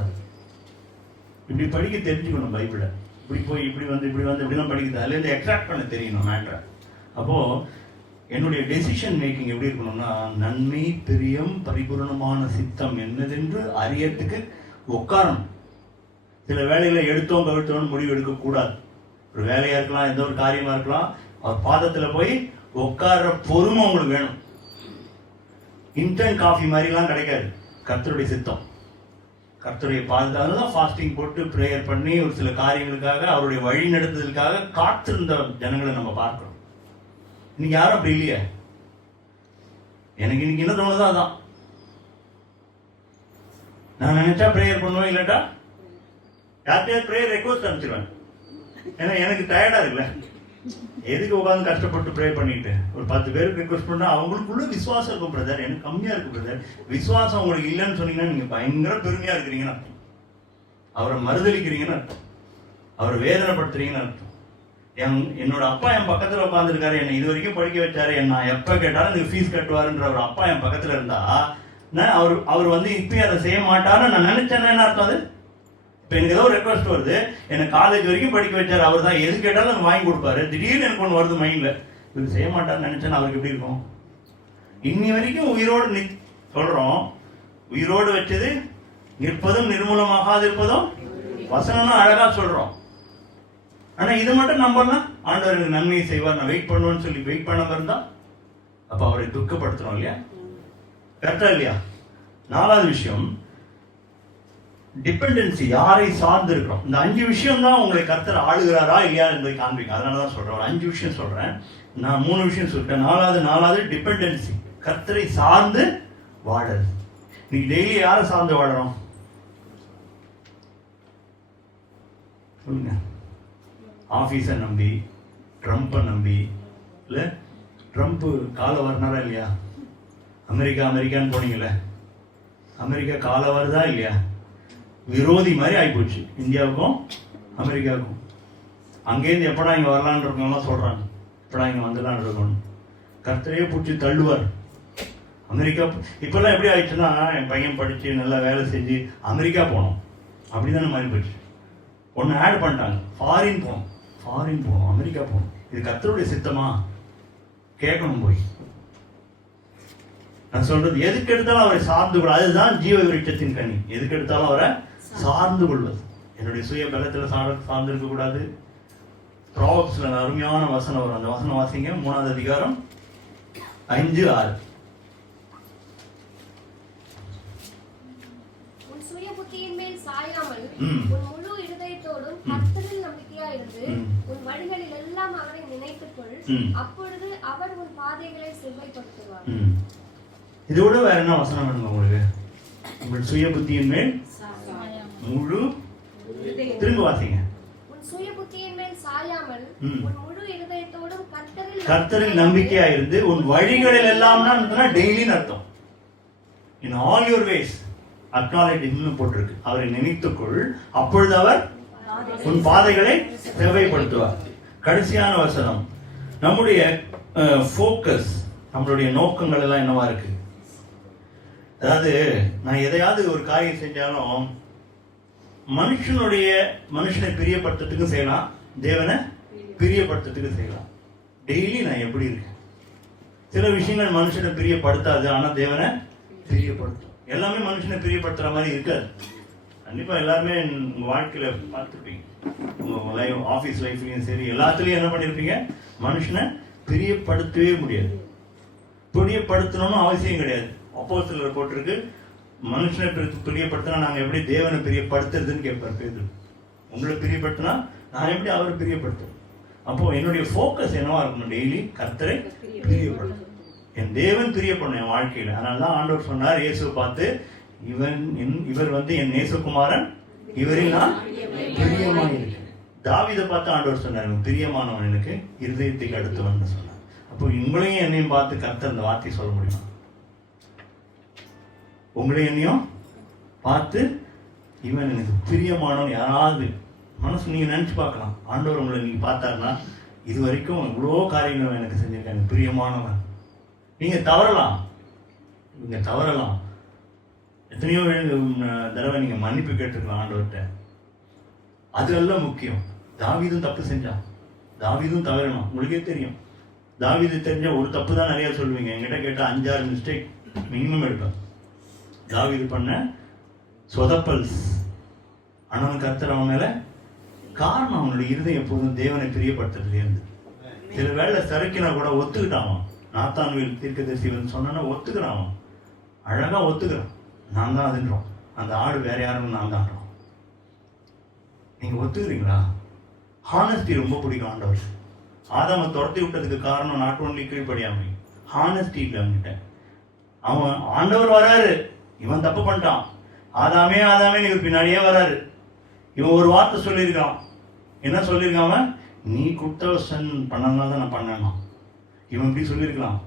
இப்படி படிக்க தெரிஞ்சுக்கணும் பைபிளை. இப்படி போய் இப்படி வந்து இப்படிலாம் படிக்கிறது, அதுல இருந்து எக்ஸ்ட்ராக்ட் பண்ண தெரியணும் மேட்டரை. அப்போ என்னுடைய டெசிஷன் மேக்கிங் எப்படி இருக்கணும்னா, நன்மை பிரியம் பரிபூர்ணமான சித்தம் என்னதென்று அறியறதுக்கு உட்காரணும். சில வேலைகளை எடுத்தோம் கவிழ்த்தோன்னு முடிவு எடுக்க கூடாது. ஒரு வேலையா இருக்கலாம், எந்த ஒரு காரியமா இருக்கலாம், அவர் பாதத்துல போய் உட்கார்ற பொறுமை உங்களுக்கு வேணும். இன்ஸ்டன்ட் காஃபி மாதிரிலாம் கிடைக்காது. கர்த்தருடைய சித்தம், கர்த்தருடைய பாதத்தால தான் ஃபாஸ்டிங் போட்டு ப்ரேயர் பண்ணி ஒரு சில காரியங்களுக்காக அவருடைய வழி நடத்துதலுக்காக காத்திருந்த ஜனங்களை நம்ம பார்க்கிறோம். இன்னைக்கு யாரும் அப்படி இல்லையே. எனக்கு இன்னைக்கு என்ன தோணுதோ அதான் நான் நினைச்சா ப்ரேயர் பண்ணுவேன், இல்லாட்டா யார்கிட்டயாவது ப்ரேயர் ரெக்வஸ்ட் அனுப்பிச்சிருவேன். ஏன்னா எனக்கு டயர்டா இருக்குல்ல, எதுக்கு உட்காந்து கஷ்டப்பட்டு ப்ரே பண்ணிட்டு ஒரு 10 பேருக்கு ரெக்வஸ்ட் பண்ணா அவங்களுக்குள்ள விசுவாசம் இருக்கும் பிரதர், எனக்கு கம்மியா இருக்கு பிரதர். விசுவாசம் உங்களுக்கு இல்லைன்னு சொன்னீங்கன்னா நீங்க பயங்கர பெருமையா இருக்கிறீங்கன்னு அர்த்தம், அவரை மறுதளிக்கிறீங்கன்னு அர்த்தம், அவரை வேதனைப்படுத்துறீங்கன்னு அர்த்தம். என்னோட அப்பா என் பக்கத்துல உட்காந்துருக்காரு, என்னை இது வரைக்கும் படிக்க வச்சாரு, நான் எப்ப கேட்டாலும் எனக்கு ஃபீஸ் கட்டுவாருன்ற ஒரு அப்பா என் பக்கத்துல இருந்தா அவர் வந்து இப்பயும் அதை செய்ய மாட்டாருன்னு நான் நினைச்சேன்னா என்ன அர்த்தம்? அது இப்போ எனக்கு ஏதோ ஒரு ரெக்வஸ்ட் வருது, எனக்கு காலேஜ் வரைக்கும் படிக்க வச்சாரு அவர் தான், எது கேட்டாலும் எனக்கு வாங்கி கொடுப்பாரு, திடீர்னு எனக்கு ஒன்று வருது மைண்ட்ல, இது செய்ய மாட்டாருன்னு நினைச்சேன்னா அவருக்கு எப்படி இருக்கும்? இன்னி வரைக்கும் உயிரோடு சொல்றோம், உயிரோடு வச்சது நிற்பதும் நிர்மூலமாகாது இருப்பதும் வசனம்னு அழகா சொல்றோம். ஆனா இது மட்டும் நம்பலாம், ஆண்டவர் எனக்கு நன்மையை செய்வார், நான் வெயிட் பண்ணுவேன்னு சொல்லி வெயிட் பண்ணாம இருந்தா அப்ப அவரை துக்கப்படுத்துறோம் இல்லையா? கரெக்டா இல்லையா? 4வது விஷயம், டிபெண்டன்சி. யாரை சார்ந்து இருக்கிறோம்? இந்த 5 விஷயம் தான் உங்களை கர்த்தர் ஆளுகிறாரா இல்லையா என்பதை காண்பீங்க. அதனாலதான் சொல்றேன், ஒரு 5 விஷயம் சொல்றேன். நான் 3 விஷயம் சொல்லிட்டேன். 4வது டிபெண்டன்சி, கர்த்தரை சார்ந்து வாழறது. நீ டெய்லி யாரை சார்ந்து வாழறோம் சொல்லுங்க? ஆபீஸை நம்பி, ட்ரம்ப்பை நம்பி, இல்ல ட்ரம்ப் கால வரனாரா இல்லையா? அமெரிக்கான்னு போனீங்கல்ல, அமெரிக்கா கால வருதா இல்லையா? விரோதி மாதிரி ஆகிப்போச்சு இந்தியாவுக்கும் அமெரிக்காவுக்கும். அங்கேருந்து எப்படா இங்க வரலான் இருக்கவங்களாம் சொல்றாங்க, எப்படா இங்க வந்துடலான் இருக்கணும். கர்த்தரையே பிடிச்சி தள்ளுவார். அமெரிக்கா இப்பெல்லாம் எப்படி ஆயிடுச்சுன்னா, என் பையன் படிச்சு நல்லா வேலை செஞ்சு அமெரிக்கா போனோம் அப்படிதானே மாறி போச்சு. ஒன்னு ஆட் பண்ணிட்டாங்க, ஃபாரின் போகணும், அமெரிக்கா போகணும். இது கர்த்தருடைய சித்தமா? கேட்கணும் போய். நான் சொல்றது, எதுக்கு எடுத்தாலும் அவரை சார்ந்து கொள்ள, அதுதான் ஜீவ விருட்சத்தின் கனி. எதுக்கு எடுத்தாலும் அவரை சார்ந்து கொள்வது. என்னுடைய சுய பலத்துல சார்ந்து இருக்க கூடாது, ப்ராவப்ஸ்ல அருமையான வசனம் வரும். அந்த வசனம் வாசிங்க, 3ஆவது அதிகாரம் 5-6. உன் சுய புத்தியின் மேல் சாயாமல் ம். உன் முழு இருதயத்தோடும் கர்த்தரில் நம்பிக்கையாயிருந்து உன் வழிகளில் எல்லாம் அவரை நினைத்துக்கொள். அப்பொழுது அவர் உன் பாதைகளை செவ்வாய்ப்படுத்துவார். இதோட வேற என்ன வசனம் வேணுங்க உங்களுக்கு? உங்கள் சுய புத்தியின் மேல் முழு, திரும்ப வாசிங்க. உன் சுய புத்தியின் மேல் சாயாமல் உன் முழு இருதயத்தோடும் கர்த்தரில் நம்பிக்கையாயிருந்து உன் வழிகளில் எல்லாம்னா டெய்லின்னு அர்த்தம். In all your ways acknowledge போட்டிருக்கு. அவரை நினைத்துக்கொள், அப்பொழுது அவர் உன் பாதைகளை செவ்வாய்ப்படுத்துவார். கடைசியான வசனம், நம்முடைய ஃபோக்கஸ், நம்மளுடைய நோக்கங்கள் எல்லாம் என்னவா இருக்கு? அதாவது நான் எதையாவது ஒரு காரியம் செஞ்சாலும் மனுஷனை பிரியப்படுத்துறதுக்கு செய்யலாம், தேவனை பிரியப்படுத்துறதுக்கு செய்யலாம். டெய்லி நான் எப்படி இருக்கேன்? சில விஷயங்கள் மனுஷனை பிரியப்படுத்தாது, ஆனா தேவனை பிரியப்படுத்தும். எல்லாமே மனுஷனை பிரியப்படுத்துற மாதிரி இருக்காது. கண்டிப்பா எல்லாருமே உங்க வாழ்க்கையில பார்த்துருப்பீங்க, உங்க லைஃப், ஆபீஸ் லைஃப்லயும் சரி, எல்லாத்துலயும் என்ன பண்ணிருப்பீங்க, மனுஷனை பிரியப்படுத்தவே முடியாது. பிரியப்படுத்தணும்னு அவசியம் கிடையாது. அப்போஸ்தலர் போட்டிருக்கு, மனுஷனை பிரியப்படுத்தினா நாங்க எப்படி தேவனை பிரியப்படுத்துறதுன்னு கேட்பார் பேதுரு. உங்களை பிரியப்படுத்தினா நான் எப்படி அவரை பிரியப்படுத்தும்? அப்போ என்னுடைய ஃபோக்கஸ் என்னவா இருக்கணும்? டெய்லி கர்த்தரை பிரியப்படுத்தும், என் தேவன் பிரியப்படணும் என் வாழ்க்கையில. அதனாலதான் ஆண்டவர் சொன்னார் இயேசுவை பார்த்து, இவர் என் நேசகுமாரன், இவரில் நான் பிரியமாக இருக்கிறேன். தாவீதை பார்த்து ஆண்டவர் சொன்னார், பிரியமானவன் எனக்கு இருதயத்துக்கு அடுத்தவன் சொன்னார். அப்போ உங்களையும் என்னையும் பார்த்து கர்த்தர் அந்த வார்த்தை சொல்ல முடியுமா? உங்களையும் என்னையும் பார்த்து இவன் எனக்கு பிரியமானவன் யாராவது மனசு நீங்க நினைச்சு பார்க்கலாம். ஆண்டவர் உங்களை நீங்க பார்த்தாருன்னா, இது வரைக்கும் இவ்வளோ காரியங்கள் எனக்கு செஞ்சிருக்காங்க, பிரியமானவன். நீங்க தவறலாம், எத்தனையோ தடவை நீங்க மன்னிப்பு கேட்டுக்கலாம் ஆண்டவர்கிட்ட. அது எல்லாம் முக்கியம். தாவீதும் தப்பு செஞ்சான், தாவீதும் தவறணும். உங்களுக்கே தெரியும், தாவீது தெரிஞ்ச ஒரு தப்பு தான் நிறைய சொல்லுவீங்க. என்கிட்ட கேட்டால் 5-6 மிஸ்டேக் மினிமம் எடுப்பேன். தாவீது பண்ண சொதப்பல்ஸ், ஆனால் கர்த்தர் அவன் மேல காரணம் அவனுடைய இருதயம் எப்போதும் தேவனை பிரியப்படுத்துறதுல இருந்து. சில வேளை சறுக்கினா கூட ஒத்துக்கிட்டான். நாத்தான்வேல் தீர்க்கதரிசி சொன்னா ஒத்துக்கிறான், அழகா ஒத்துக்கிறான். நான் தான் அதுன்றோம், அந்த ஆடு வேற யாரும் நான் தான்றோம். நீங்க ஒத்துக்கிறீங்களா? ஹானஸ்டி ரொம்ப பிடிக்கும் ஆண்டவர். ஆதாம துரத்தி விட்டதுக்கு காரணம் நாட் ஓன்லி கீழ்படியாமை, ஹானஸ்டி இல்லை அவன்கிட்ட. அவன் ஆண்டவர் வராரு, இவன் தப்பு பண்ணிட்டான், ஆதாமே நீங்க பின்னாடியே வராரு. இவன் ஒரு வார்த்தை சொல்லியிருக்கான். என்ன சொல்லியிருக்கான்? நீ குற்றவசன் பண்ணனால தான் நான் பண்ணேன்னா. இவன் இப்படி சொல்லியிருக்கலாம்,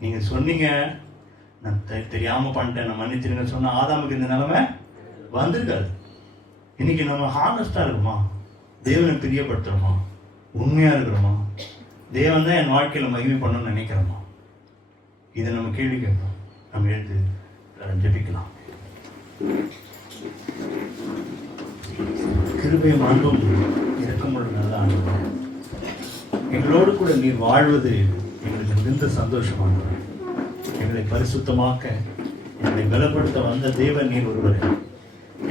நீங்க சொன்னீங்க நான் தெரியாம பண்ணிட்டேன், நான் மன்னிச்சிருங்க சொன்ன ஆதாமுக்கு இந்த நிலைமை வந்திருக்காது. இன்னைக்கு நம்ம ஹானஸ்டா இருக்குமா? தேவனை பிரியப்படுத்துறோமா? உண்மையா இருக்கிறோமா? தேவன் தான் என் வாழ்க்கையில மகிமை பண்ணணும்னு நினைக்கிறோமா? இதை நம்ம கேள்வி கேட்போம். நம்ம எழுந்து ஜெபிக்கலாம். கிருபையும் அன்பும் இரக்கமுள்ள நல்ல ஆண்டவரே, எங்களோடு கூட நீர் வாழ்வது எங்களுக்கு மிகுந்த சந்தோஷமானவர். எங்களை பரிசுத்தமாக்க, எங்களை பலப்படுத்த வந்த தேவன் நீர் ஒருவர்.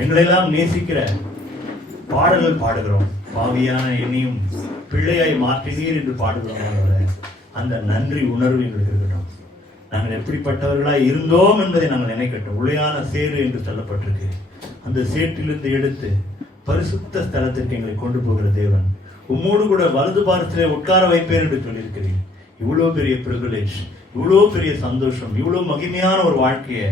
எங்களெல்லாம் நேசிக்கிற பாடல்கள் பாடுகிறோம். பாவியான என்னையும் பிள்ளையாய் மாற்றினீர் என்று பாடுகிறோம். அந்த நன்றி உணர்வு எங்களுக்கு இருக்கட்டும். நாங்கள் எப்படிப்பட்டவர்களாய் இருந்தோம் என்பதை நாங்கள் நினைக்கட்டும். உளையான சேரு என்று சொல்லப்பட்டிருக்கு. அந்த சேற்றிலிருந்து எடுத்து பரிசுத்த ஸ்தலத்திற்கு எங்களை கொண்டு போகிற தேவன், உம்மோடு கூட வலது பாரத்திலே உட்கார வைப்பேன் என்று சொல்லியிருக்கிறேன். இவ்வளவு பெரிய பிரிவிலேஜ், இவ்வளவு பெரிய சந்தோஷம், இவ்வளவு மகிமையான ஒரு வாழ்க்கையை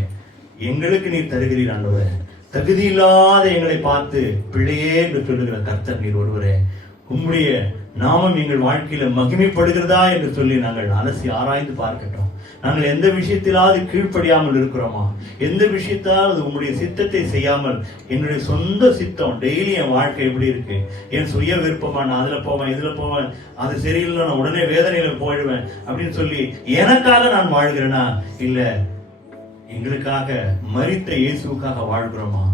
எங்களுக்கு நீர் தருகிறீர் ஆண்டவரே. தகுதி இல்லாத எங்களை பார்த்து பிள்ளையே என்று சொல்லுகிற கர்த்தர் நீர் ஒருவரே. உம்முடைய நாமம் எங்கள் வாழ்க்கையில மகிமைப்படுகிறதா என்று சொல்லி நாங்கள் அலசி ஆராய்ந்து பார்க்கட்டும். நாங்கள் எந்த விஷயத்திலாவது கீழ்ப்படியாமல் இருக்கிறோமா? எந்த விஷயத்தால் உங்களுடைய சித்தத்தை செய்யாமல் என்னுடைய சொந்த சித்தம், டெய்லி என் வாழ்க்கை எப்படி இருக்கு, என் சுய விருப்பமா, நான் அதுல போவேன் இதுல போவேன், அது சரியில்லை நான் உடனே வேதனையில போயிடுவேன் அப்படின்னு சொல்லி எனக்காக நான் வாழ்கிறேனா? இல்ல எங்களுக்காக மரித்த இயேசுக்காக வாழ்கிறோமா?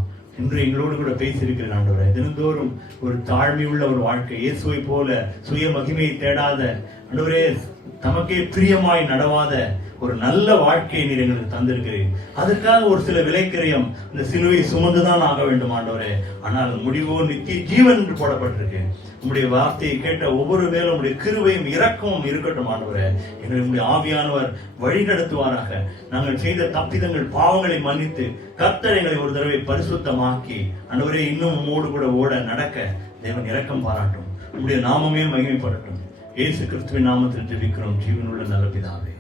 இன்று எங்களோடு கூட பேசியிருக்கிற ஆண்டவரே, தினந்தோறும் ஒரு தாழ்மை உள்ள ஒரு வாழ்க்கை, இயேசுவை போல சுய மகிமையை தேடாத ஆண்டவரே, தமக்கே பிரியமாய் நடவாத ஒரு நல்ல வாழ்க்கையை நீர் எங்களுக்கு தந்திருக்கிறீர். அதற்காக ஒரு சில விலைக்கிரயம், இந்த சிலுவை சுமந்துதான் ஆக வேண்டும் ஆண்டவரே. ஆனால் முடிவோ நித்திய ஜீவன் என்று போடப்பட்டிருக்கு. உங்களுடைய வார்த்தையை கேட்ட ஒவ்வொரு மேலும் உங்களுடைய கிருபையும் இரக்கமும் இருக்கட்டும் ஆண்டவரே. எங்களை உங்களுடைய ஆவியானவர் வழி நடத்துவாராக. நாங்கள் செய்த தப்பிதங்கள் பாவங்களை மன்னித்து கர்த்தர் எங்களை ஒரு தடவை பரிசுத்தமாக்கி ஆண்டவரே இன்னும் உம்மோடு கூட ஓட நடக்க தேவன் இரக்கம் பாராட்டும். உங்களுடைய நாமமே மகிமைப்படட்டும். இயேசு கிறிஸ்துவின் நாமத்தில் ஜெபிக்கிறோம் ஜீவனுள்ள நல்ல பிதாவே.